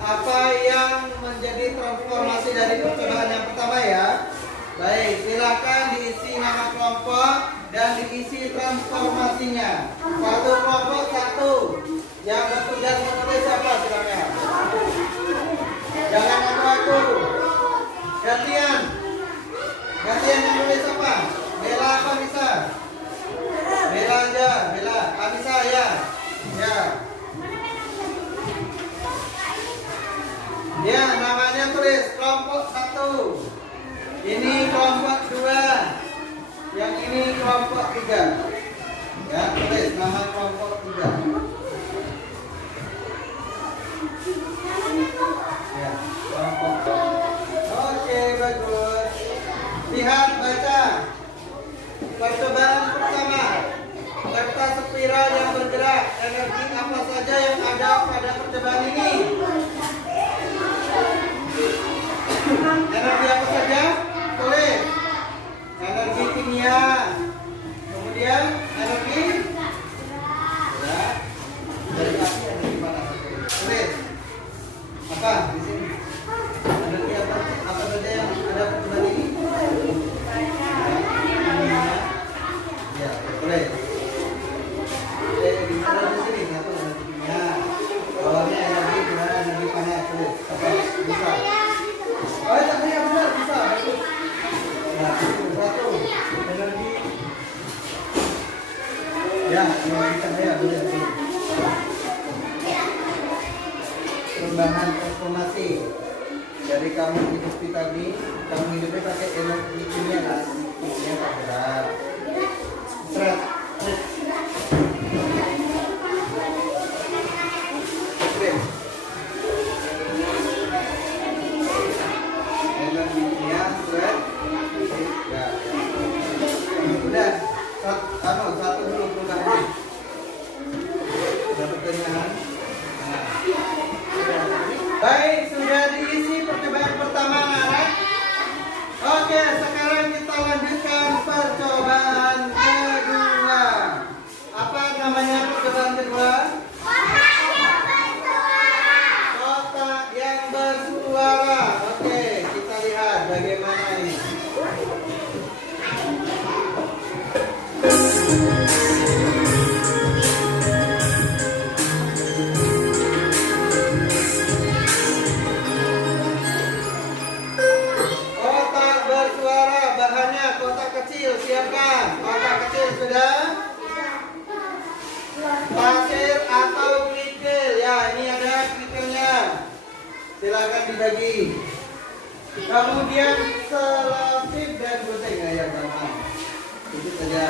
apa yang menjadi transformasi dari percobaan yang pertama ya. Baik, silahkan diisi nama kelompok dan diisi transformasinya. Satu kelompok satu. Yang bertugas menulis siapa silakan. Jangan aku. Gantian yang nulis apa? Bella apa Nisa? Bella aja, Bella. Anissa ya. Ya. Ya, namanya tulis kelompok 1. Ini kelompok 2. Yang ini kelompok 3. Ya, tulis nama kelompok 3. Ya, kelompok. Oke, bagus. Lihat, baca. Percobaan pertama. Kertas spiral yang bergerak. Energi apa saja yang ada pada percobaan ini? Energi apa saja? Tulis. Energi kimia. Kemudian energi ya. Dari api energi panas. Tulis. Apa di sini? Energi apa saja yang ada percobaan ini? Ya, tulis. Di mana di sini? Satu energi kimia. Bawahnya energi gimana? Energi panas. Tulis. Apa? Bisa. Oh, tapi yang benar bisa. Bagus. Ya, satu energi. Ya, energi cahaya boleh. Perubahan transformasi. Jadi kamu hidup tadi, kamu hidupnya pakai energi kimia kan? Kimia tak gerak. Seret. Oke. Energi kimia, seret. Ya. Udah. Satu dulu perubahan. Satu kenyahan. Baik, sudah diisi percobaan pertama anak. Oke, sekarang kita lanjutkan percobaan kedua. Apa namanya percobaan kedua? Kotak yang bersuara. Oke, kita lihat bagaimana ini. Kotak kecil siapkan. Kotak kecil sudah. Pasir atau kerikil. Ya, ini ada kerikilnya. Silakan dibagi. Kemudian selotip dan gunting ya gampang. Itu saja.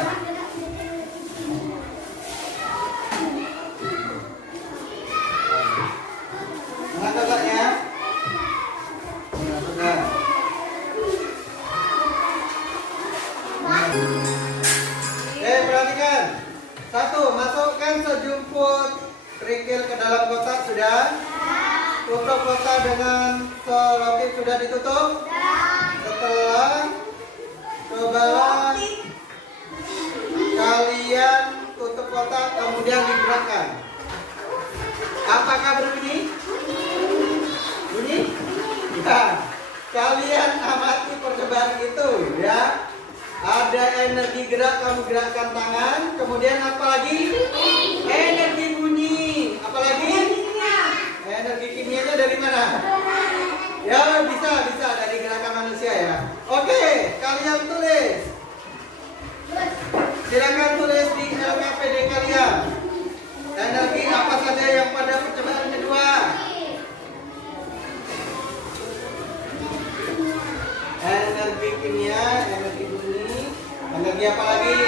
Mana kotaknya? Mana kotak? Perhatikan. Satu, masukkan sejumput kerikil ke dalam kotak sudah. Tutup kotak dengan selotip sudah ditutup. Setelah cobalah kalian tutup kotak kemudian digerakkan. Apakah berbunyi? Bunyi? Ya. Kalian amati percobaan itu ya. Ada energi gerak, kamu gerakkan tangan. Kemudian apa lagi? Energi bunyi. Apa lagi? Energi kimianya dari mana? Ya bisa dari gerakan manusia ya. Oke, kalian tulis. Silakan tulis di LKPD kalian. Energi apa saja yang pada percobaan kedua? Energi kimia, energi bunyi, energi apa lagi?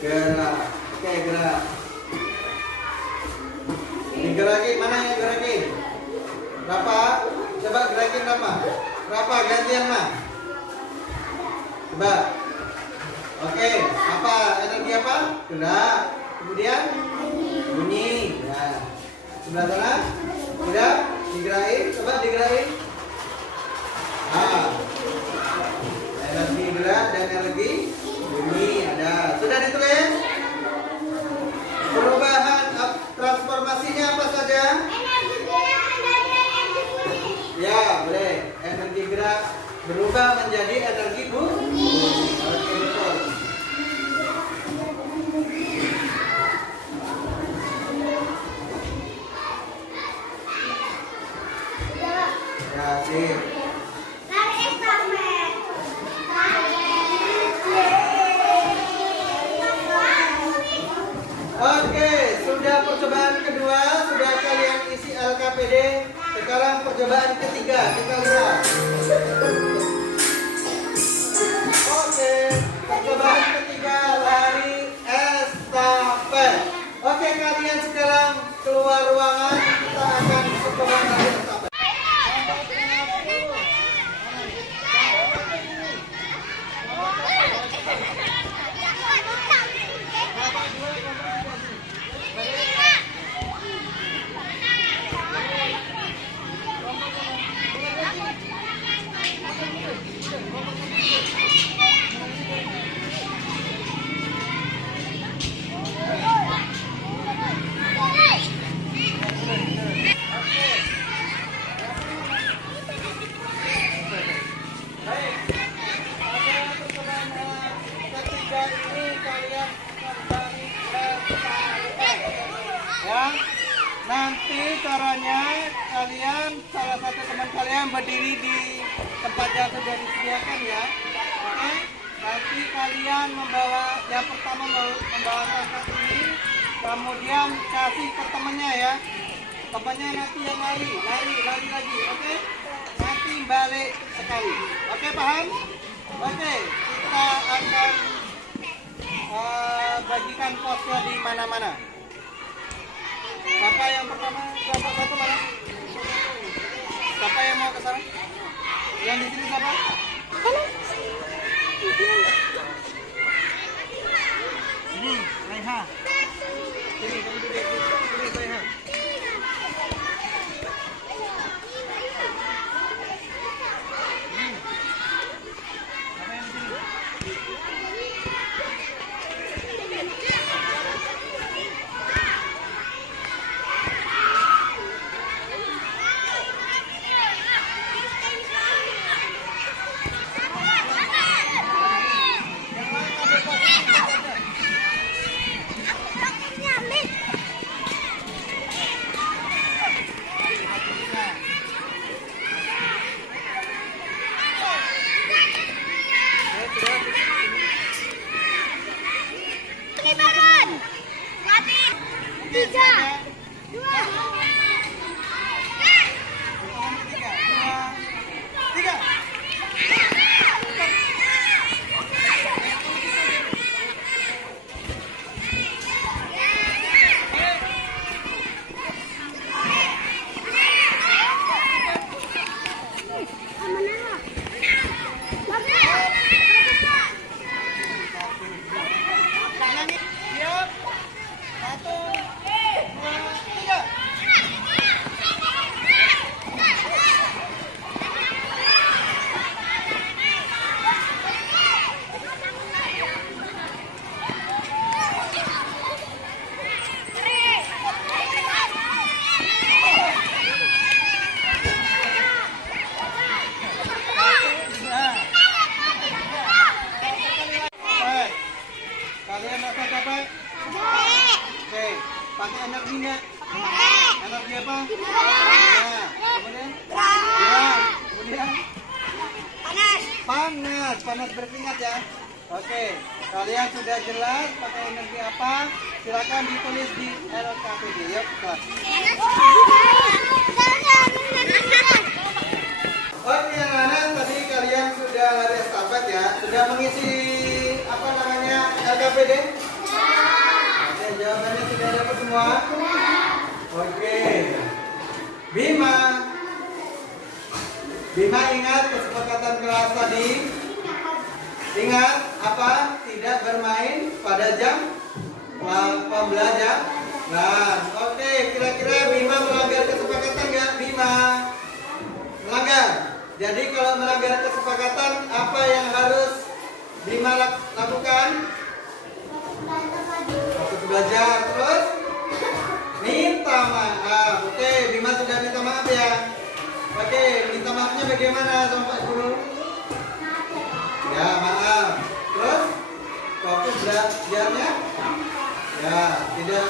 Gerak. Oke, gerak. Digerakin, mana yang gerakin? Berapa? Coba gerakin berapa? Berapa gantian mah? Coba. Oke, apa? Energi apa? Gerak. Kemudian bunyi. Ya. Sebelah sana. Sudah digerakin, coba digerakin. Energi gerak dan energi bunyi ada. Sudah ditulis? Perubahan transformasinya apa saja? Energi gerak, energi bunyi. Ya, boleh. Energi gerak berubah menjadi energi bunyi. Oke, betul. Ya, sip. Oke, sudah percobaan kedua, sudah kalian isi LKPD. Sekarang percobaan ketiga, kita lihat. Oke, percobaan ketiga lari estafet. Oke, kalian sekarang keluar ruangan, kita akan coba lari estafet. Nanti caranya kalian salah satu teman kalian berdiri di tempat yang sudah disediakan ya. Oke? Nanti kalian membawa yang pertama membawa tongkat ini, kemudian kasih ke temannya ya. Pokoknya nanti yang lari lagi, oke? Nanti balik sekali, oke, paham? Oke, kita akan bagikan posnya di mana-mana. Siapa yang pertama? Kelompok satu mana? Siapa yang mau ke sana? Yang di sini siapa? Ini, Raiha. Sini, kamu duduk. Sini, Raiha. Siapa yang di sini? Tiga, dua, Tiga. Siap. Satu, dua, tiga. Baik. Kalian rasa capek? Oke, pakai energi nggak? Energi apa? Ya. Kemudian? Gerak. Kemudian? Panas berkeringat ya. Oke, kalian sudah jelas pakai energi apa? Silakan ditulis di LKPD. Yuk, kelas. Oke, anak-anak, tadi kalian sudah lari estafet ya. Sudah mengisi apa namanya LKPD? Oke, jawabannya sudah dapat semua? Oke. Bima ingat kesepakatan kelas tadi? Ingat apa? Tidak bermain pada jam pembelajaran. Oke, kira-kira Bima melanggar kesepakatan nggak? Bima melanggar. Jadi kalau melanggar kesepakatan, apa yang harus Bima lakukan? Fokus belajar, terus minta maaf. Oke, Bima sudah minta maaf ya. Oke, minta maafnya bagaimana sama Pak Guru? Ya, maaf. Terus fokus belajarnya? Ya, tidak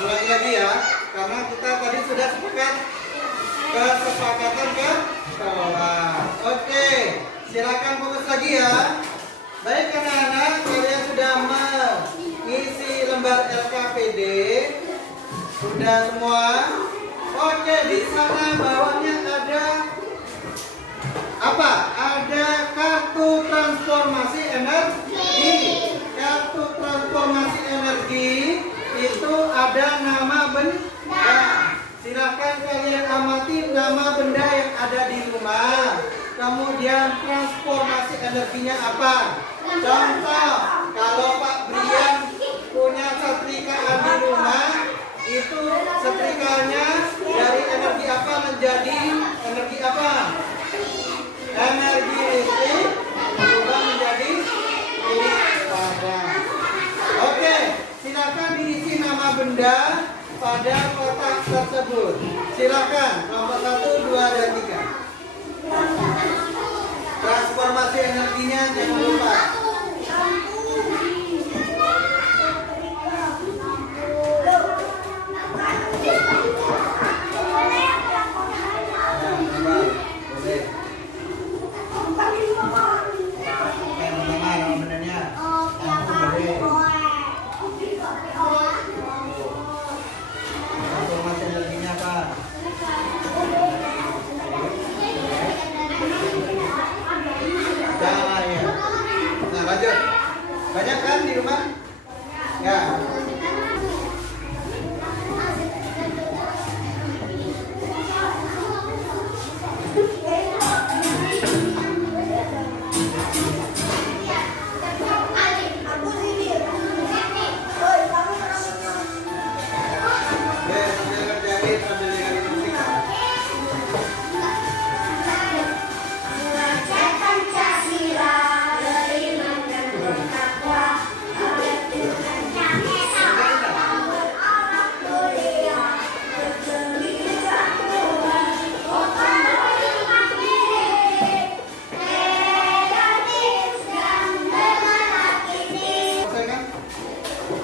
ulangi lagi ya. Karena kita tadi sudah sepakat kesepakatan ke kelas. Oke, silakan fokus lagi ya. Baik anak-anak, kalian sudah mengisi lembar LKPD? Sudah semua? Oke, di sana bawahnya ada apa? Ada kartu transformasi energi. Kartu transformasi energi itu ada nama benda. Silakan kalian amati nama benda yang ada di rumah. Kemudian transformasi energinya apa? Contoh, kalau Pak Brian punya setrikaan di rumah, itu setrikanya dari energi apa menjadi energi apa? Energi listrik berubah menjadi listrik padam. Oke, silakan diisi nama benda pada kotak tersebut. Silakan nomor 1, 2, dan 3. Transformasi energinya jangan lupa. Transformasi energinya apa? Banyak kan di rumah? Ya.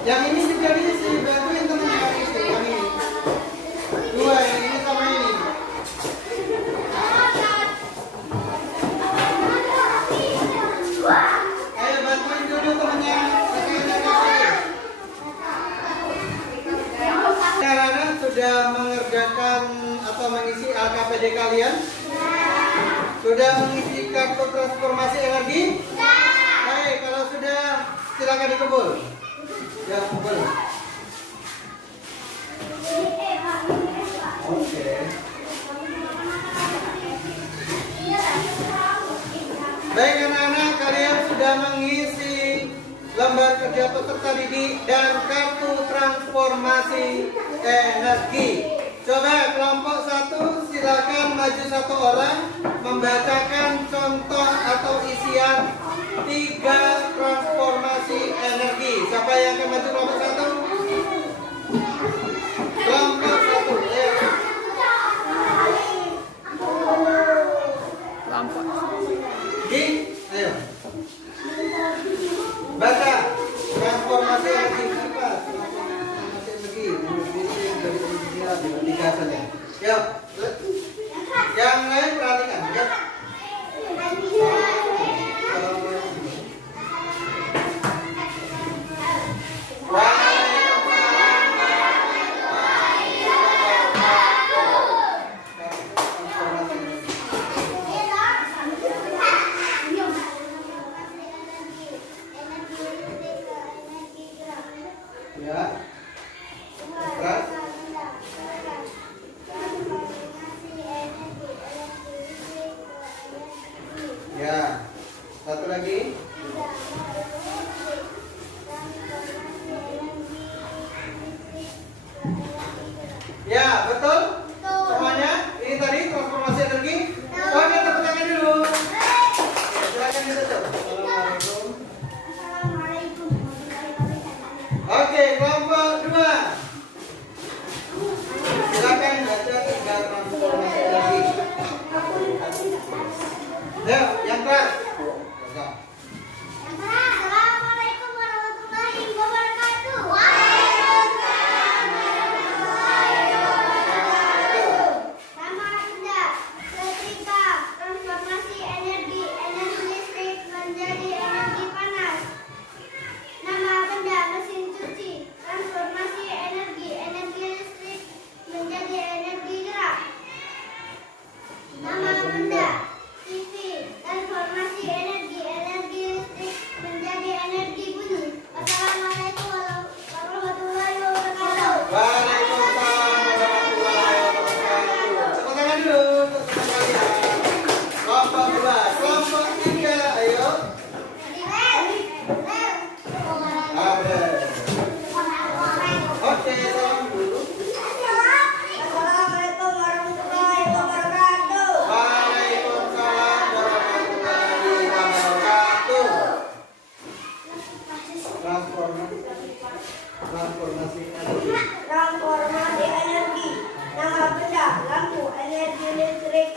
Yang ini juga diisi, bantuin temennya yang isi, yang ini. Dua, yang ini sama ini. Ayo bantuin dulu temennya. Sekarang sudah mengerjakan atau mengisi LKPD kalian? Sudah mengisi kartu transformasi energi? Baik, kalau sudah silakan dikebul. Ya, kebul. Oke. Baik anak-anak, kalian sudah mengisi lembar kerja peserta didik dan kartu transformasi energi. Coba kelompok 1 silakan maju 1 orang membacakan contoh atau isian 3 transformasi energi. Siapa yang akan maju kelompok 1? Kelompok 1. Ya. Di, ayo. Baca transformasi energi apa? Transformasi energi tiga saja. Yuk. Yang lain perhatikan. Yuk. Ya. Keras. Ya. Satu lagi. Ya, betul? Semuanya? Ini tadi transformasi energi? Oke, tepuk tangan dulu. Oke, silakan ditutup. Assalamualaikum. Oke, kelompok 2. Silakan baca 3 transformasi energi. Ayo, yang keras. Assalamualaikum warahmatullahi wabarakatuh. Nama benda setrika, transformasi energi listrik menjadi energi panas. Nama benda mesin cuci, transformasi energi listrik menjadi energi gerak. Nama benda TV, transformasi energi listrik menjadi energi bunyi. Assalamualaikum warahmatullahi wabarakatuh. Waalaikumsalam warahmatullahi wabarakatuh. Tepuk tangan dulu untuk kalian. Kelompok 2, kelompok 3, ayo. Ada. Oke, salam dulu. Assalamualaikum warahmatullahi wabarakatuh. Waalaikumsalam warahmatullahi wabarakatuh. Transformasi energi. Transformasi energi. Nama benda lampu energi listrik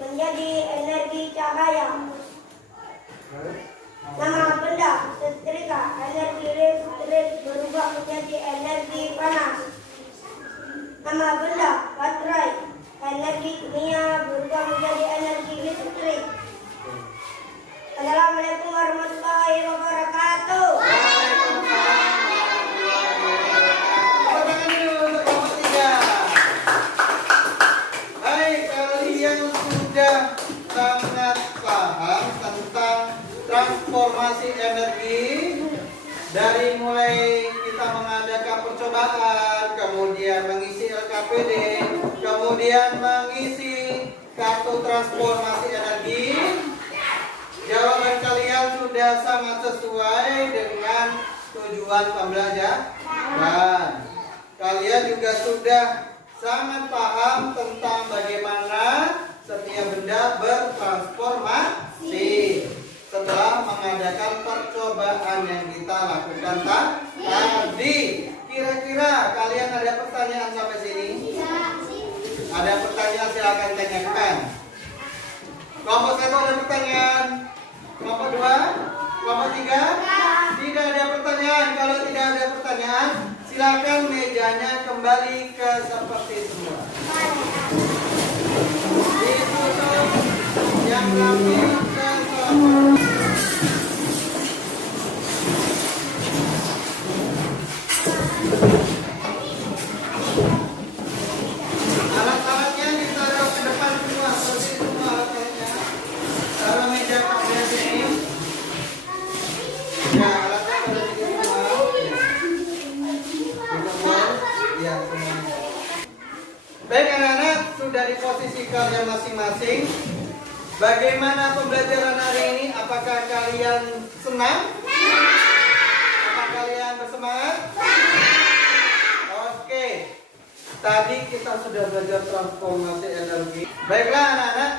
menjadi energi cahaya. Nama benda setrika energi listrik berubah menjadi energi panas. Nama benda baterai energi kimia berubah menjadi energi listrik. Assalamualaikum warahmatullahi wabarakatuh. Tepuk tangan dulu untuk kelompok 3. Hai, kalian sudah sangat paham tentang transformasi energi Dari mulai kita mengadakan percobaan, kemudian mengisi LKPD, kemudian mengisi kartu transformasi energi, jawaban kalian sudah sangat sesuai dengan tujuan pembelajaran. Kalian juga sudah sangat paham tentang bagaimana setiap benda bertransformasi setelah mengadakan percobaan yang kita lakukan tadi. Kira-kira kalian ada pertanyaan sampai sini? Ada pertanyaan, silakan tanyakan. Kelompok 1 ada pertanyaan? Kelompok 2? Kelompok 3? Tidak ada pertanyaan. Kalau tidak ada pertanyaan, silakan mejanya kembali ke seperti semula. Ditutup yang rapi ke kelompok. Alat-alatnya ditaruh ke depan semua, seperti semua alat-alatnya. Taruh meja pada sini. Ya, alatnya pada sini semua. Ya, semuanya. Baik anak-anak, sudah di posisi kalian masing-masing. Bagaimana pembelajaran hari ini? Apakah kalian senang? Apakah kalian bersemangat? Oke. Tadi kita sudah belajar transformasi energi. Baiklah anak-anak,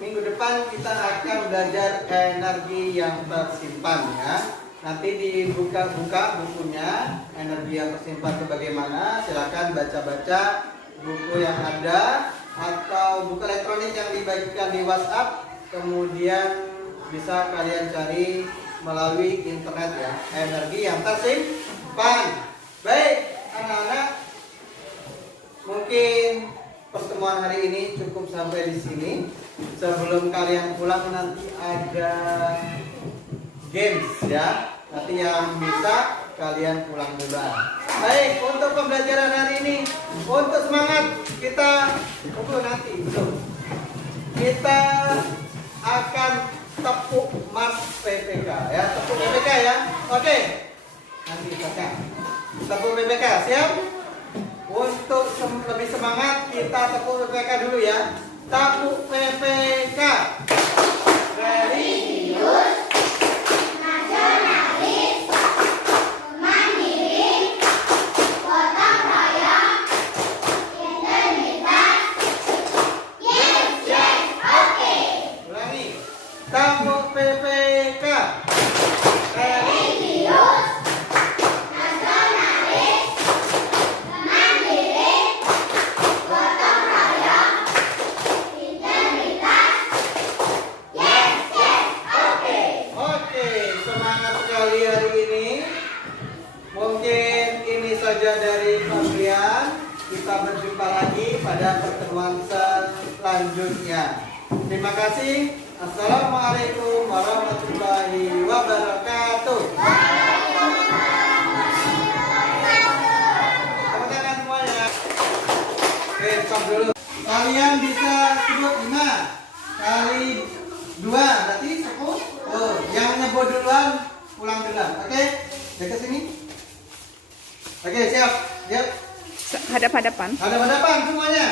minggu depan kita akan belajar energi yang tersimpan ya. Nanti dibuka-buka bukunya, energi yang tersimpan itu bagaimana. Silakan baca-baca buku yang ada atau buku elektronik yang dibagikan di WhatsApp. Kemudian bisa kalian cari melalui internet ya, energi yang tersimpan. Baik anak-anak, mungkin pertemuan hari ini cukup sampai di sini. Sebelum kalian pulang nanti ada games ya. Nanti yang bisa kalian pulang duluan. Baik, untuk pembelajaran hari ini, untuk semangat kita nanti belum. Kita akan tepuk Mas PPK ya, tepuk PPK ya. Oke. Nanti kita tepuk PPK, siap? Untuk lebih semangat kita tepuk PPK dulu ya. Tepuk PPK. Religius, nasionalis, mandiri, gotong royong, integritas. Yes, oke. Ulangi. Tepuk PPK. Religius, nasionalis, mandiri, gotong royong, integritas. Yes, oke. Oke, semangat sekali hari ini. Mungkin ini saja dari kalian. Kita berjumpa lagi pada pertemuan selanjutnya. Terima kasih. Assalamualaikum warahmatullahi wabarakatuh. Tepuk tangan semuanya. Oke, stop dulu. Kalian bisa sebut 5 kali 2, berarti 10. Oh, yang nyebut duluan pulang duluan. Oke, dekat sini. Oke, siap. Siap. Hadap-hadapan. Hadap-hadapan semuanya.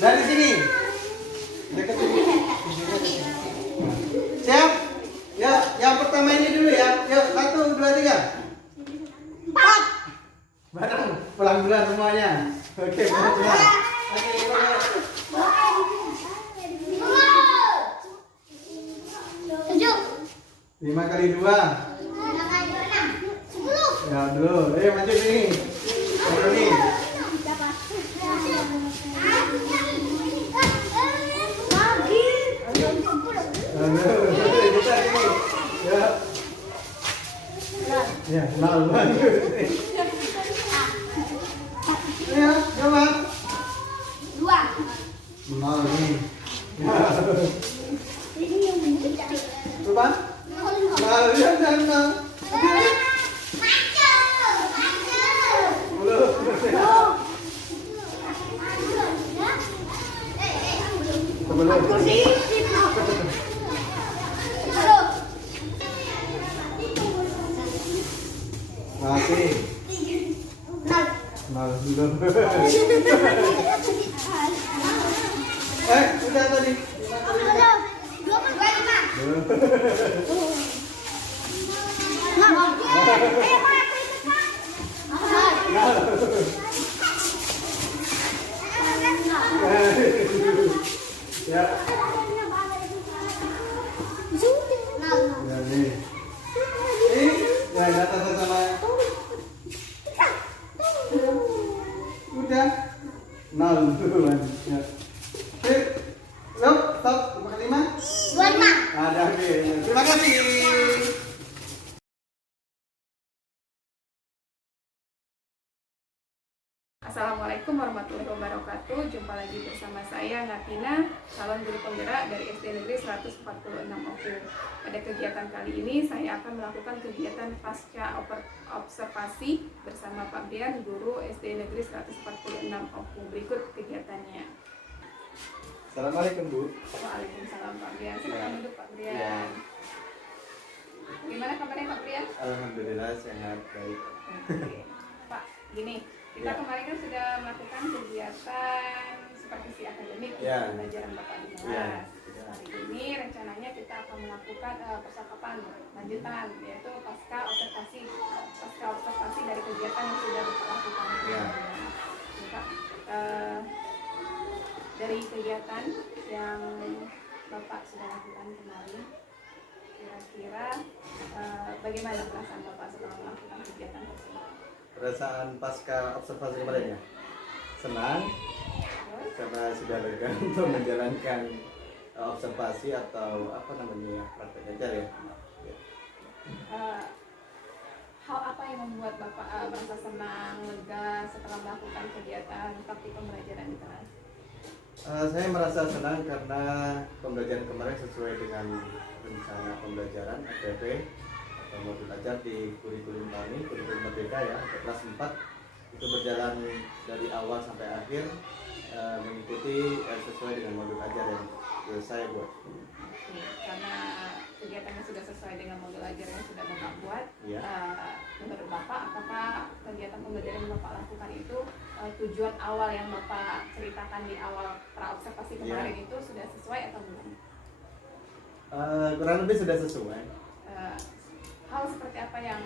Dari sini. Dekat sini. Siap? Ya, yang pertama ini dulu ya. Yuk, 1, 2, 3. 4. Bareng, pulang duluan semuanya. Oke, pulang duluan. Oke, pulang. 5 kali 2. Ya, dulu. Maju sini. Maju nih. Ya, malu banget. Ya, jawab. 2. Malu nih. Ini yang Coba. Malu ya, jangan malu. Belum. Masih. Nol. Belum. Udah tadi. Ada 25. Nol. Ya. Nol. Ya nih. Ya data sama. Udah. Nol duluan. Ya. Stop. 5. 25. Ada oke. Terima kasih. Assalamualaikum warahmatullahi wabarakatuh. Jumpa lagi bersama saya Natina, calon guru penggerak dari SD Negeri 146 Oku. Pada kegiatan kali ini saya akan melakukan kegiatan pasca observasi bersama Pak Brian, guru SD Negeri 146 Oku. Berikut kegiatannya. Assalamualaikum Bu. Waalaikumsalam Pak Brian. Silakan duduk Pak Brian. Ya. Gimana kabarnya Pak Brian? Alhamdulillah sehat baik. Oke. Pak, gini, kita Ya. kemarin kan sudah melakukan kegiatan supervisi akademik Ya. pembelajaran Bapak di Ya. kelas. Ya. Hari ini rencananya kita akan melakukan percakapan lanjutan, yaitu pasca observasi dari kegiatan yang sudah Bapak lakukan. Ya. Ya, Pak, dari kegiatan yang Bapak sudah lakukan kemarin, kira-kira bagaimana perasaan Bapak setelah melakukan kegiatan tersebut? Perasaan pasca observasi kemarin ya? Senang karena sudah lega untuk menjalankan observasi atau apa namanya praktek ajar ya. Hal apa yang membuat Bapak merasa senang, lega setelah melakukan kegiatan praktik pembelajaran di kelas? Saya merasa senang karena pembelajaran kemarin sesuai dengan rencana pembelajaran FPP atau modul ajar di kurikulum kami, kurikulum merdeka ya, untuk kelas 4 itu berjalan dari awal sampai akhir mengikuti sesuai dengan modul ajar yang saya buat. Oke, karena kegiatannya sudah sesuai dengan modul ajar yang sudah Bapak buat, Ya. menurut Bapak, apakah kegiatan pembelajaran yang Bapak lakukan itu tujuan awal yang Bapak ceritakan di awal praobservasi kemarin itu sudah sesuai atau belum? Kurang lebih sudah sesuai. Hal seperti apa yang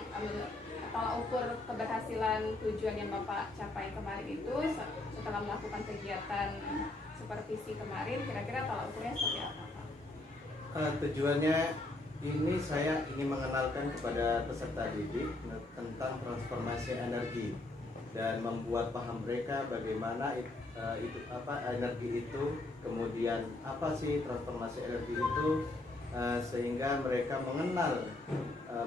tolak ukur keberhasilan tujuan yang Bapak capai kemarin itu setelah melakukan kegiatan supervisi kemarin, kira-kira tolak ukurnya seperti apa Pak? Tujuannya ini saya ingin mengenalkan kepada peserta didik tentang transformasi energi dan membuat paham mereka bagaimana itu apa energi itu, kemudian apa sih transformasi energi itu, sehingga mereka mengenal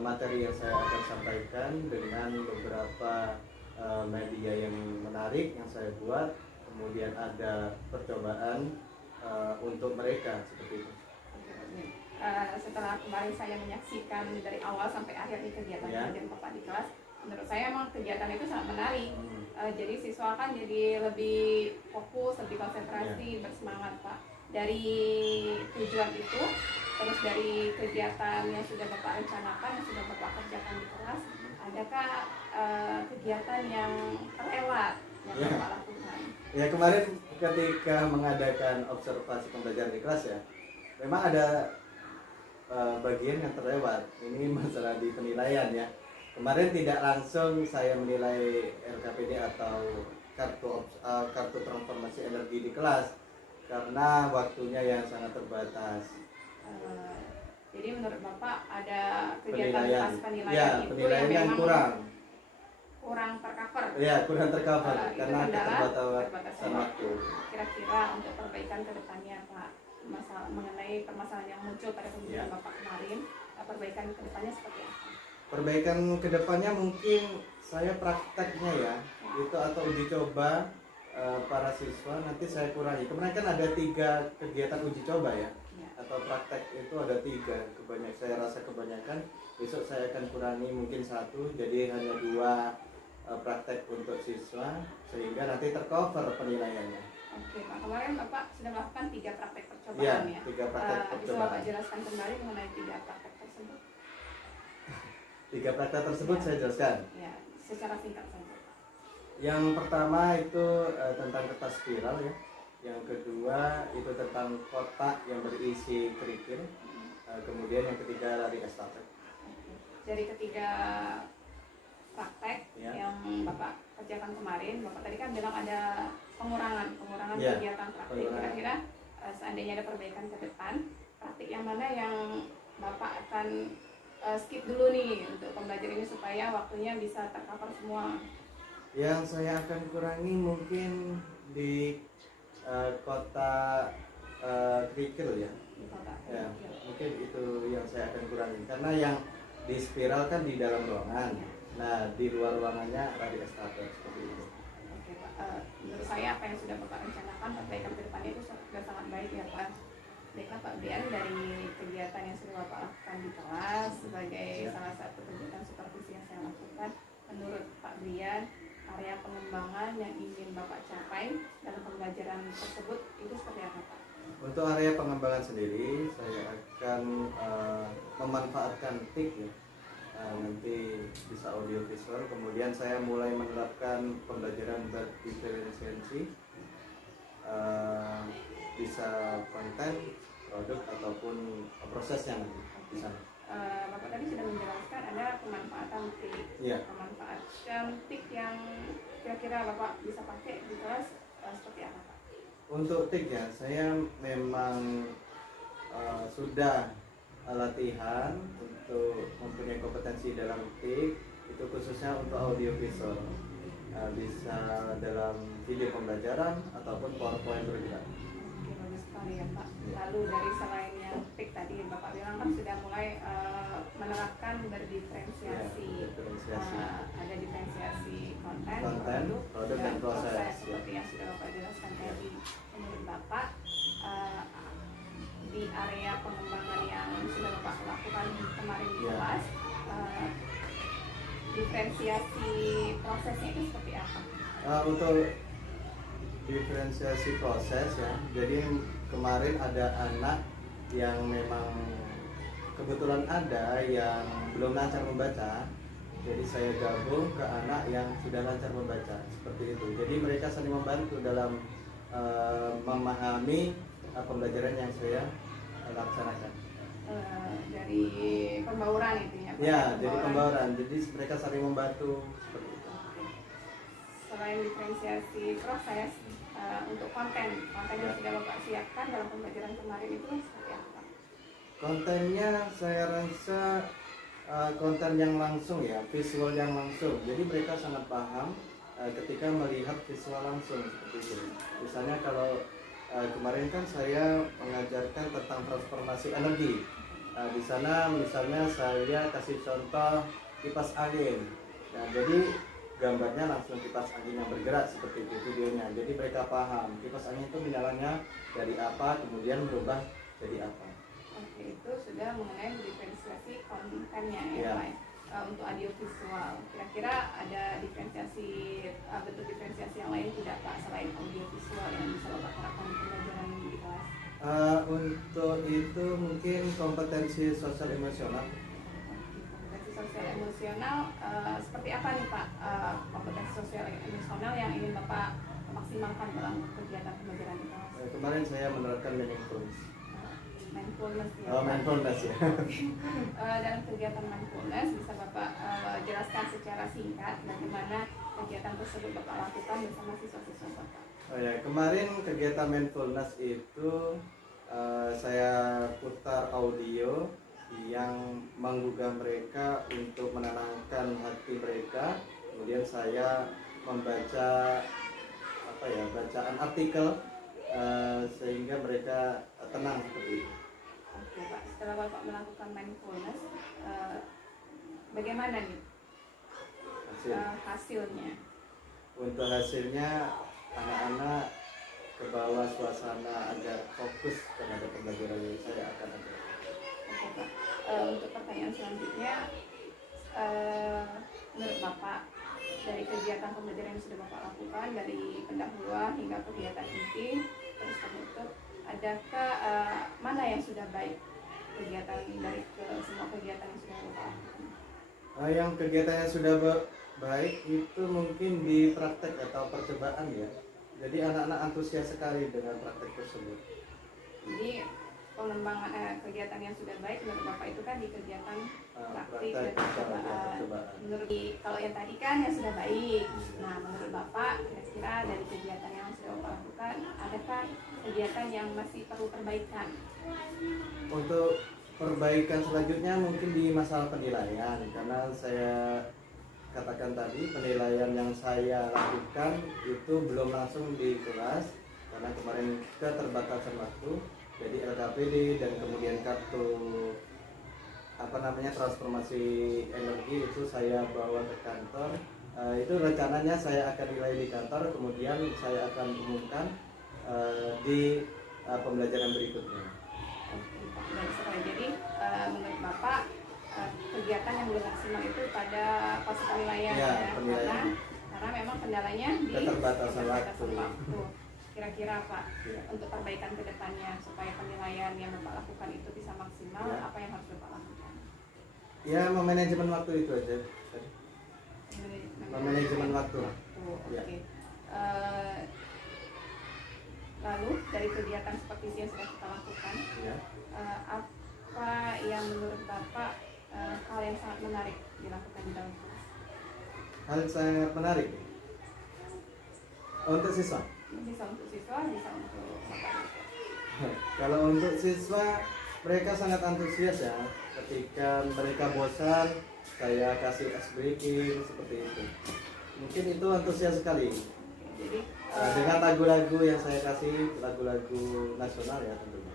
materi yang saya akan sampaikan dengan beberapa media yang menarik yang saya buat, kemudian ada percobaan untuk mereka seperti itu. Setelah kemarin saya menyaksikan dari awal sampai akhir di kegiatan pembelajaran Bapak di kelas, menurut saya memang kegiatan itu sangat menarik. Jadi siswa kan jadi lebih fokus, lebih konsentrasi, bersemangat Pak. Dari tujuan itu, terus dari kegiatan yang sudah Bapak rencanakan, yang sudah Bapak kerjakan di kelas, adakah kegiatan yang terlewat yang Bapak lakukan? Ya, kemarin ketika mengadakan observasi pembelajaran di kelas ya, memang ada bagian yang terlewat. Ini masalah di penilaian ya. Kemarin tidak langsung saya menilai LKPD atau kartu transformasi energi di kelas karena waktunya yang sangat terbatas. Jadi menurut Bapak ada kegiatan pas penilaian ya, itu penilaian yang yang memang kurang tercover. Ya, kurang tercover Itu karena keterbatasan keterbatasan waktu. Kira-kira untuk perbaikan ke depannya Pak, mengenai permasalahan yang muncul pada kegiatan Bapak kemarin, perbaikan ke depannya seperti apa? Perbaikan kedepannya mungkin saya prakteknya ya, itu atau uji coba para siswa nanti saya kurangi. Kemarin kan ada 3 kegiatan uji coba ya, atau praktek itu ada 3. Saya rasa kebanyakan. Besok saya akan kurangi mungkin 1, jadi hanya 2 praktek untuk siswa sehingga nanti tercover penilaiannya. Oke Pak, kemarin Bapak sudah melakukan 3 praktek percobaan Ya, ya? 3 praktek Bisa percobaan. Bapak jelaskan kembali mengenai 3 praktek tersebut? 3 praktek tersebut Ya. saya jelaskan. Ya, secara singkat saja. Yang pertama itu tentang kertas spiral ya. Yang kedua itu tentang kotak yang berisi kerikil. Kemudian yang ketiga lari estafet. Dari ketiga praktek Ya. yang Bapak kerjakan kemarin, Bapak tadi kan bilang ada pengurangan Ya, kegiatan praktik. pengurangan. Kira-kira seandainya ada perbaikan ke depan, praktik yang mana yang Bapak akan skip dulu nih untuk pembelajaran ini supaya waktunya bisa tercover semua. Yang saya akan kurangi mungkin di kota kerikil ya. Di kota. Ya, mungkin itu yang saya akan kurangi karena yang di spiral kan di dalam ruangan. Nah, di luar ruangannya lari estafet seperti itu. Oke Pak, menurut saya apa yang sudah Bapak rencanakan perbaikan ke depannya itu sudah sangat baik ya Pak. Baiklah Pak Brian, dari kegiatan yang sudah Bapak lakukan di kelas sebagai salah satu kegiatan supervisi yang saya lakukan, menurut Pak Brian, area pengembangan yang ingin Bapak capai dalam pembelajaran tersebut itu seperti apa Pak? Untuk area pengembangan sendiri, saya akan memanfaatkan TIK ya. Nanti bisa audio visual. Kemudian saya mulai menerapkan pembelajaran berdiferensiasi, bisa konten, produk ataupun prosesnya nanti di sana. Bapak tadi sudah menjelaskan ada pemanfaatan TIK. Iya. Pemanfaatan TIK yang kira-kira Bapak bisa pakai di kelas seperti apa Pak? Untuk TIK ya, saya memang sudah latihan untuk mempunyai kompetensi dalam TIK, itu khususnya untuk audio visual. Bisa dalam video pembelajaran ataupun PowerPoint bergerak. Oke, bagus sekali ya Pak. Lalu dari selain yang TIK tadi Bapak bilang kan sudah mulai menerapkan berdiferensiasi. Ya, diferensiasi. Ada diferensiasi konten, produk dan proses. seperti yang sudah Bapak jelaskan tadi. Menurut Bapak di area pengembangan yang sudah Bapak lakukan kemarin di Ya. kelas, diferensiasi prosesnya itu seperti apa? Untuk diferensiasi proses ya, jadi kemarin ada anak yang memang kebetulan ada yang belum lancar membaca, jadi saya gabung ke anak yang sudah lancar membaca seperti itu. Jadi mereka saling membantu dalam memahami pembelajaran yang saya laksanakan. Dari pembauran itu ya Pak? Ya, jadi pembauran. Jadi mereka saling membantu seperti itu. Selain diferensiasi proses, untuk konten yang Ya. sudah Bapak siapkan dalam pembelajaran kemarin itu seperti apa? Kontennya saya rasa konten yang langsung ya, visual yang langsung. Jadi mereka sangat paham ketika melihat visual langsung seperti itu. Misalnya kalau kemarin kan saya mengajarkan tentang transformasi energi. Di sana misalnya saya kasih contoh kipas angin. Nah, jadi gambarnya langsung kipas angin yang bergerak seperti itu videonya. Jadi mereka paham kipas angin itu menyalanya dari apa, kemudian berubah jadi apa. Oke, itu sudah mengenai diferensiasi kontennya ya Ya. Pak. Untuk audio visual, kira-kira ada diferensiasi bentuk diferensiasi yang lain tidak Pak selain audio visual yang bisa Bapak terapkan di pembelajaran di kelas? Untuk itu mungkin kompetensi sosial emosional. Kompetensi sosial emosional seperti apa nih Pak? Kompetensi sosial emosional yang ingin Bapak maksimalkan dalam kegiatan pembelajaran di kelas? Kemarin saya menerapkan mindfulness. Mindfulness ya. Oh, Pak? mindfulness ya. Dalam kegiatan mindfulness bisa Bapak jelaskan secara singkat bagaimana kegiatan tersebut Bapak lakukan bersama siswa-siswa Bapak? Oh ya, kemarin kegiatan mindfulness itu saya putar audio yang menggugah mereka untuk menenangkan hati mereka. Kemudian saya membaca bacaan artikel sehingga mereka tenang seperti itu. Oke Pak, setelah Bapak melakukan mindfulness, bagaimana nih hasilnya? Untuk hasilnya anak-anak ke bawah suasana agar fokus terhadap pembelajaran yang saya akan ajarkan. Oke Pak, untuk pertanyaan selanjutnya, menurut Bapak dari kegiatan pembelajaran yang sudah Bapak lakukan dari pendahuluan hingga kegiatan inti terus penutup, adakah mana yang sudah baik kegiatan dari semua kegiatan yang sudah Bapak lakukan? Yang kegiatannya sudah baik itu mungkin di praktek atau percobaan ya. Jadi anak-anak antusias sekali dengan praktek tersebut. Jadi pengembangan kegiatan yang sudah baik menurut Bapak itu kan di kegiatan praktik dan percobaan. Menurut kalau yang tadi kan yang sudah baik. Nah, menurut Bapak kira-kira dari kegiatan yang sudah Bapak lakukan, adakah kegiatan yang masih perlu perbaikan? Untuk perbaikan selanjutnya mungkin di masalah penilaian, karena saya katakan tadi penilaian yang saya lakukan itu belum langsung di kelas karena kemarin keterbatasan waktu. Jadi LKPD dan kemudian kartu transformasi energi itu saya bawa ke kantor. Itu rencananya saya akan nilai di kantor, kemudian saya akan umumkan di pembelajaran berikutnya. Baik sekali. Jadi menurut Bapak kegiatan yang belum maksimal itu pada fase penilaian Ya, ya, penilaian. karena memang kendalanya di Keterbatasan waktu. Kira-kira Pak, Ya. untuk perbaikan ke depannya supaya penilaian yang Bapak lakukan itu bisa maksimal, Ya. apa yang harus Bapak lakukan? Ya, memanajemen waktu itu aja. Manajemen waktu. Oke. Ya. Lalu dari kegiatan seperti yang sudah kita lakukan, Ya. apa yang menurut Bapak hal yang sangat menarik dilakukan di dalam kelas? Hal sangat menarik untuk siswa. Bisa untuk siswa, bisa untuk Bapak. Kalau untuk siswa, mereka sangat antusias ya. Ketika mereka bosan, saya kasih ice breaking seperti itu. Mungkin itu antusias sekali. Jadi Dengan lagu-lagu yang saya kasih, lagu-lagu nasional ya tentunya.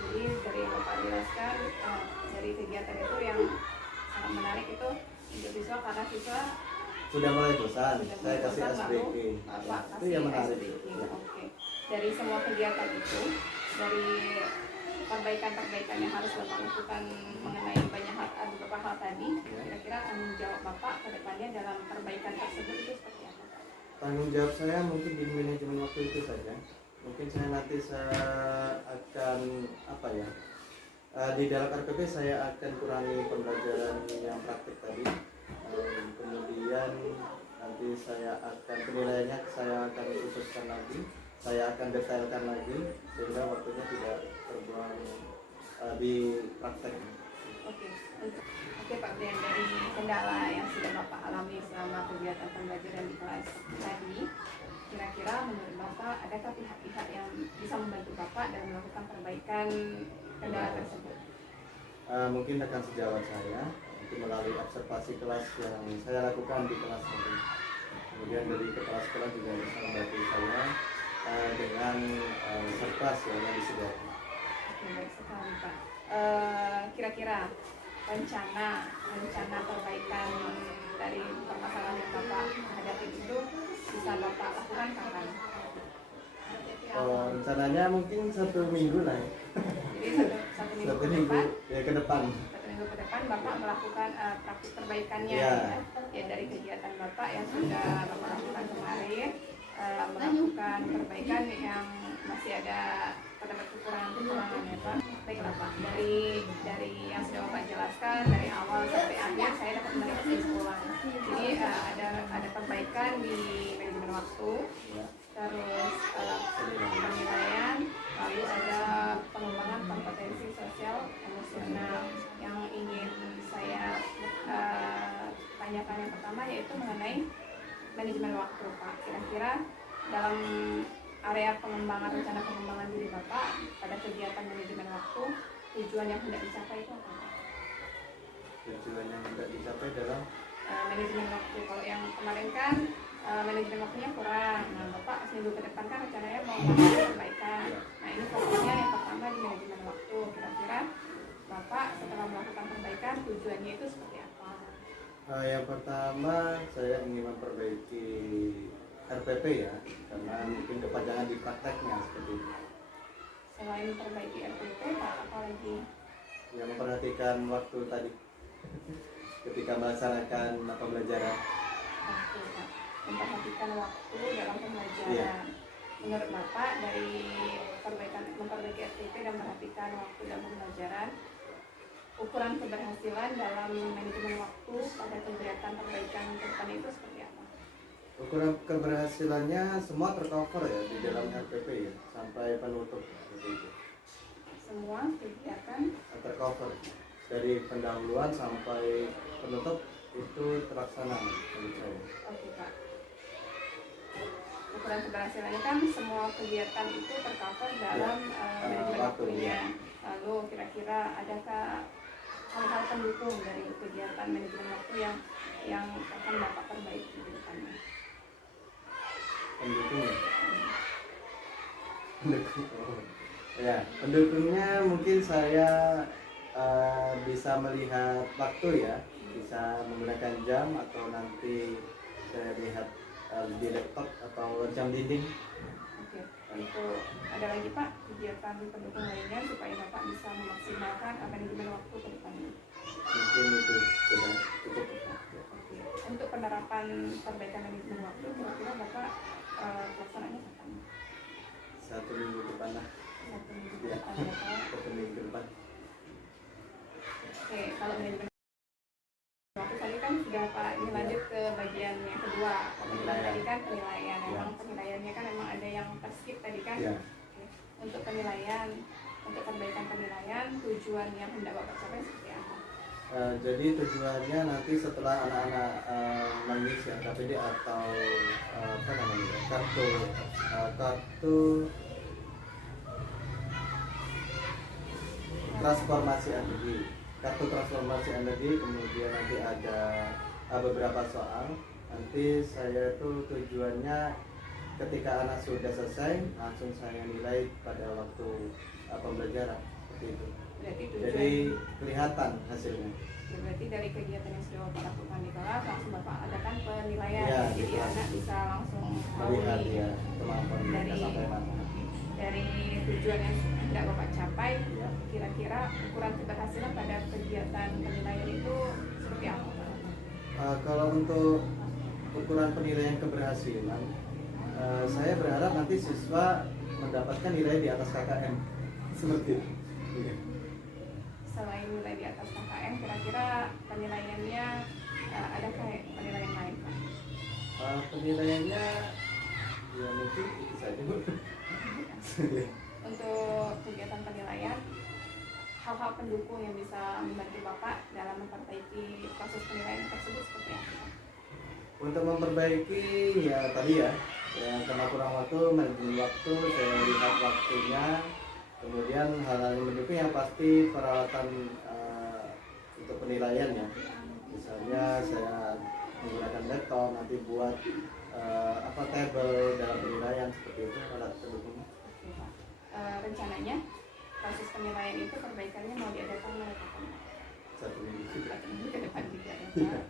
jadi dari yang Bapak jelaskan dari kegiatan itu yang sangat menarik itu untuk siswa karena siswa Sudah mulai bosan, sudah saya mulai kasih bosan, ice lalu breaking. Bapak Itu kasih yang ice menarik. breaking. Ya. Oke. Dari semua kegiatan itu, dari perbaikan-perbaikan yang harus Bapak lakukan mengenai banyak hal, beberapa hal tadi, Ya. kira-kira tanggung jawab Bapak ke depannya dalam perbaikan tersebut itu seperti apa? Tanggung jawab saya mungkin di manajemen waktu itu saja. Mungkin saya akan di dalam RPP saya akan kurangi pembelajaran yang praktik tadi. Kemudian nanti penilaiannya saya akan khususkan lagi, saya akan detailkan lagi sehingga waktunya tidak terbuang di praktek. Oke Pak Brian, dari kendala yang sudah Bapak alami selama kegiatan pembelajaran di kelas tadi, kira-kira menurut Bapak adakah pihak-pihak yang bisa membantu Bapak dalam melakukan perbaikan kendala tersebut? Mungkin rekan sejawat saya mungkin melalui observasi kelas yang saya lakukan di kelas nanti. Kemudian dari kepala sekolah juga bisa membantu saya dengan surprise yang disediakan. Oke, baik sekali Pak. Kira-kira rencana perbaikan dari permasalahan yang Bapak hadapi itu bisa Bapak lakukan kapan? Rencananya mungkin 1 minggu lah ya. Jadi satu minggu Satu ke minggu depan, ya ke depan. Bapak melakukan praktik perbaikannya Ya. ya dari kegiatan Bapak yang sudah Bapak lakukan kemarin, melakukan perbaikan yang masih ada terdapat kekurangan ya Pak. Baiklah Pak, dari yang sudah Bapak jelaskan dari awal sampai akhir saya dapat menarik kesimpulan. Jadi ada perbaikan di manajemen waktu, Ya. terus penilaian, lalu ada pengembangan kompetensi sosial emosional. Yang ingin saya tanyakan yang pertama yaitu mengenai manajemen waktu Pak. Kira-kira dalam area rencana pengembangan diri Bapak pada kegiatan manajemen waktu, tujuan yang hendak dicapai itu apa Pak? Tujuan yang tidak dicapai dalam Manajemen waktu, kalau yang kemarin kan manajemen waktunya kurang. Nah Bapak seminggu ke depan kan rencananya mau melakukan perbaikan. Nah ini fokusnya yang pertama di manajemen waktu. Kira-kira Bapak setelah melakukan perbaikan tujuannya itu seperti apa? Yang pertama saya ingin memperbaiki RPP ya, karena mungkin kepanjangan di prakteknya seperti itu. Selain memperbaiki RPP Pak, apa lagi? Yang memperhatikan waktu tadi ketika melaksanakan pembelajaran. Waktu Pak, memperhatikan waktu dalam pembelajaran. Iya. Menurut Bapak dari memperbaiki RPP dan memperhatikan waktu dalam pembelajaran, ukuran keberhasilan dalam manajemen waktu pada kegiatan perbaikan ke depan itu seperti apa? Ukuran keberhasilannya semua tercover ya di dalam RPP ya, sampai penutup seperti itu. Semua kegiatan Tercover dari pendahuluan sampai penutup itu terlaksana menurut saya. oke Pak. Ukuran keberhasilannya kan semua kegiatan itu tercover dalam manajemen waktunya. Lalu kira-kira adakah hal-hal pendukung dari kegiatan manajemen waktu yang akan Bapak perbaiki di depannya? Pendukungnya. Pendukung. Oh. Ya, pendukungnya mungkin saya bisa melihat waktu ya, bisa menggunakan jam atau nanti saya lihat di laptop atau jam dinding. Oke, untuk ada lagi Pak kegiatan pendukung lainnya supaya Bapak bisa memaksimalkan manajemen waktu ke depannya. Mungkin itu sudah cukup. Oke, untuk penerapan perbaikan manajemen waktu kira-kira Bapak pelaksananya kapan? 1 minggu depan lah. 1 minggu Ya, depan ya Pak. 1 minggu depan. Oke, kalau manajemen waktu tadi kan sudah Pak, ini lanjut ke bagian yang kedua. Kalau bilang tadi kan penilaian, memang penilaiannya kan memang ada yang terskip tadi kan. Ya. Oke. Untuk penilaian, untuk perbaikan penilaian, tujuan yang hendak Bapak capai seperti apa? Jadi tujuannya nanti setelah anak-anak nangis ya KPD atau apa namanya kartu transformasi energi, kemudian nanti ada beberapa soal. Nanti saya tuh tujuannya ketika anak sudah selesai langsung saya nilai pada waktu pembelajaran seperti itu. Berarti Jadi kelihatan hasilnya. berarti dari kegiatan yang sudah Bapak lakukan di kelas langsung Bapak adakan penilaian. Ya, Jadi gitu. anak bisa langsung Melihat mengetahui ya kemampuan mereka dari sampai mana. dari tujuan yang hendak Bapak capai. Ya. Kira-kira ukuran keberhasilan pada kegiatan penilaian itu seperti apa Pak? Kalau untuk ukuran penilaian keberhasilan, saya berharap nanti siswa mendapatkan nilai di atas KKM seperti itu. Iya. Selain nilai di atas KKM, kira-kira penilaiannya adakah penilaian lain Pak? Penilaiannya ya mungkin itu saja. Untuk kegiatan penilaian, hal-hal pendukung yang bisa membantu Bapak dalam memperbaiki proses penilaian tersebut seperti apa? Untuk memperbaiki ya tadi ya, yang karena kurang waktu, manajemen waktu, saya lihat waktunya, kemudian hal-hal yang mendukung yang pasti peralatan untuk penilaian ya. Misalnya saya menggunakan laptop nanti buat tabel dalam penilaian seperti itu alat pendukungnya. Oke, Pak. Rencananya proses penilaian itu perbaikannya mau diadakan mulai kapan? 1 minggu juga. 1 minggu ke depan juga ya Pak.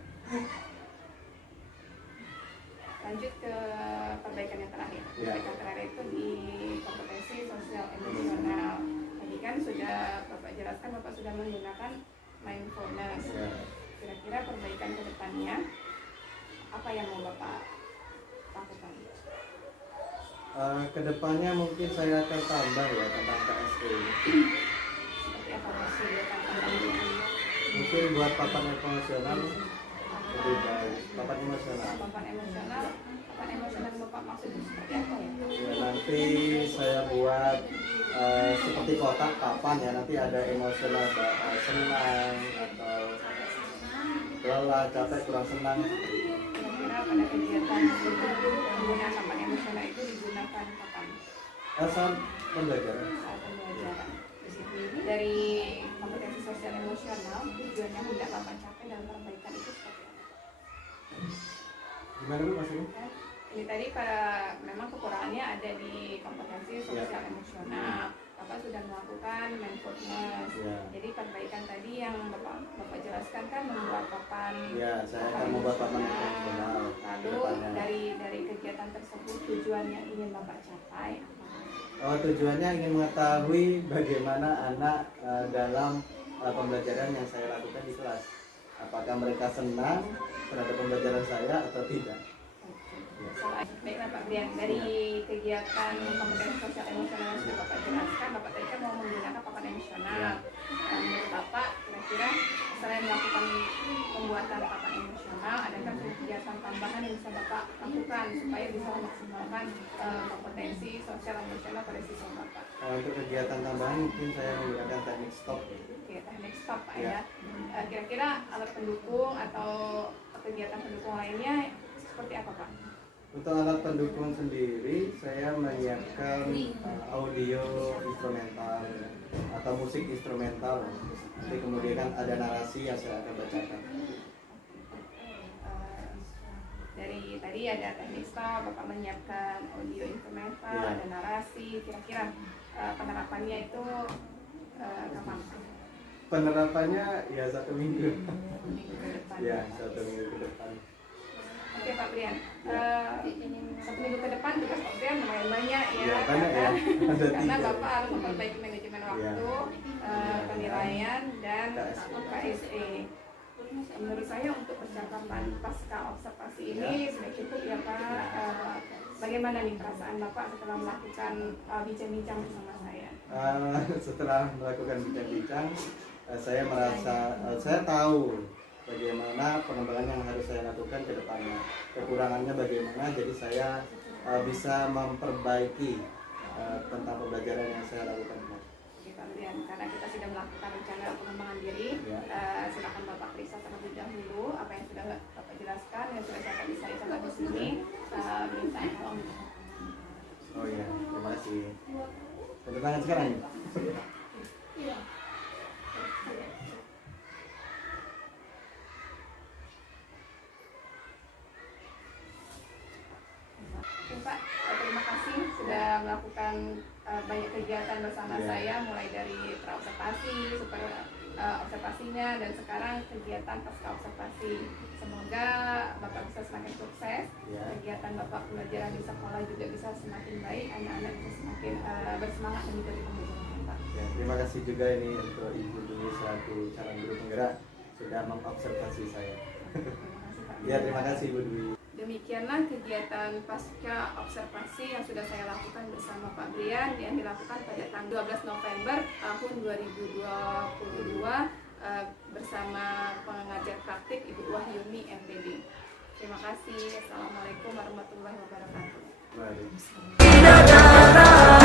Lanjut ke perbaikan yang terakhir. Ya. Perbaikan terakhir itu di kompetensi sosial emosional. Tadi kan sudah Bapak jelaskan, Bapak sudah menggunakan mindfulness. Ya. Kira-kira perbaikan ke depannya apa yang mau Bapak lakukan? Kedepannya mungkin saya akan tambah ya tentang KSE. Seperti apa masih tambahan? Mungkin buat papan emosional lebih baik. Papan emosional. Papan emosional Bapak maksudnya seperti apa ya? Ya, nanti saya buat seperti kotak papan ya, nanti ada emosional senang atau lelah, capek, kurang senang. Kira-kira pada kegiatan penggunaan papan emosional itu digunakan kapan? Saat pembelajaran. Saat pembelajaran. Dari kompetensi sosial emosional, tujuannya hendak Bapak capai dalam perbaikan itu seperti apa? Gimana dulu maksudnya? Kan ini tadi memang kekurangannya ada di kompetensi sosial emosional. Bapak sudah melakukan mindfulness. Ya. Jadi perbaikan tadi yang Bapak jelaskan kan membuat papan. Ya, saya akan membuat papan emosional. Lalu dari kegiatan tersebut tujuan yang ingin Bapak capai apa? Tujuannya ingin mengetahui bagaimana anak dalam pembelajaran yang saya lakukan di kelas. Apakah mereka senang terhadap pembelajaran saya atau tidak? Baiklah Pak Brian, dari kegiatan kompetensi sosial emosional yang sudah Bapak jelaskan, Bapak tadi kan mau menggunakan papan emosional. Menurut Bapak, kira-kira selain melakukan pembuatan papan emosional, adakah kegiatan tambahan yang bisa Bapak lakukan supaya bisa memaksimalkan kompetensi sosial emosional pada siswa Bapak? Untuk kegiatan tambahan mungkin saya menggunakan teknik stop. Oke, teknik stop Pak Ya. ya. Kira-kira alat pendukung atau kegiatan pendukung lainnya seperti apa Pak? Untuk alat pendukung sendiri, saya menyiapkan audio instrumental atau musik instrumental. Nanti kemudian kan ada narasi yang saya akan bacakan. Dari tadi ada teknik stop, Bapak menyiapkan audio instrumental, Ya. ada narasi. Kira-kira penerapannya itu kapan? Penerapannya ya 1 minggu. Minggu ke depan. Ya, 1 minggu ke depan. Oke Pak Brian, 1 minggu ke depan tugas Pak Brian lumayan banyak ya, Ya, banyak ya. Ada karena 3. Bapak harus memperbaiki manajemen waktu, penilaian, dan KSE. Menurut saya untuk percakapan pasca observasi ini sudah cukup ya Pak. Bagaimana nih perasaan Bapak setelah melakukan bincang-bincang bersama saya? Setelah melakukan bincang-bincang, saya merasa saya tahu bagaimana pengembangan yang harus saya lakukan ke depannya, kekurangannya bagaimana, jadi saya bisa memperbaiki tentang pembelajaran yang saya lakukan. Oke Pak Brian, karena kita sudah melakukan rencana pengembangan diri, Ya. silakan Bapak periksa terlebih dahulu apa yang sudah Bapak jelaskan, yang sudah saya catat di sini. Minta tolong. Oh iya, terima kasih. Tanda tangan sekarang ya? Oke Pak, terima kasih sudah melakukan banyak kegiatan bersama Ya. saya, mulai dari praobservasi, supaya observasinya, dan sekarang kegiatan pasca observasi. Semoga Bapak bisa semakin sukses, Ya. kegiatan Bapak pelajaran di sekolah juga bisa semakin baik, anak-anak bisa semakin bersemangat mengikuti pembelajaran Pak. Ya, terima kasih juga ini untuk Ibu Dwi selaku calon guru penggerak sudah mengobservasi saya. Terima kasih Pak. Ya, terima kasih Ibu Dwi. Demikianlah kegiatan pasca observasi yang sudah saya lakukan bersama Pak Brian yang dilakukan pada tanggal 12 November tahun 2022 bersama pengajar praktik Ibu Wahyuni MPD. Terima kasih. Assalamualaikum warahmatullahi wabarakatuh. Waalaikumsalam. Bidadara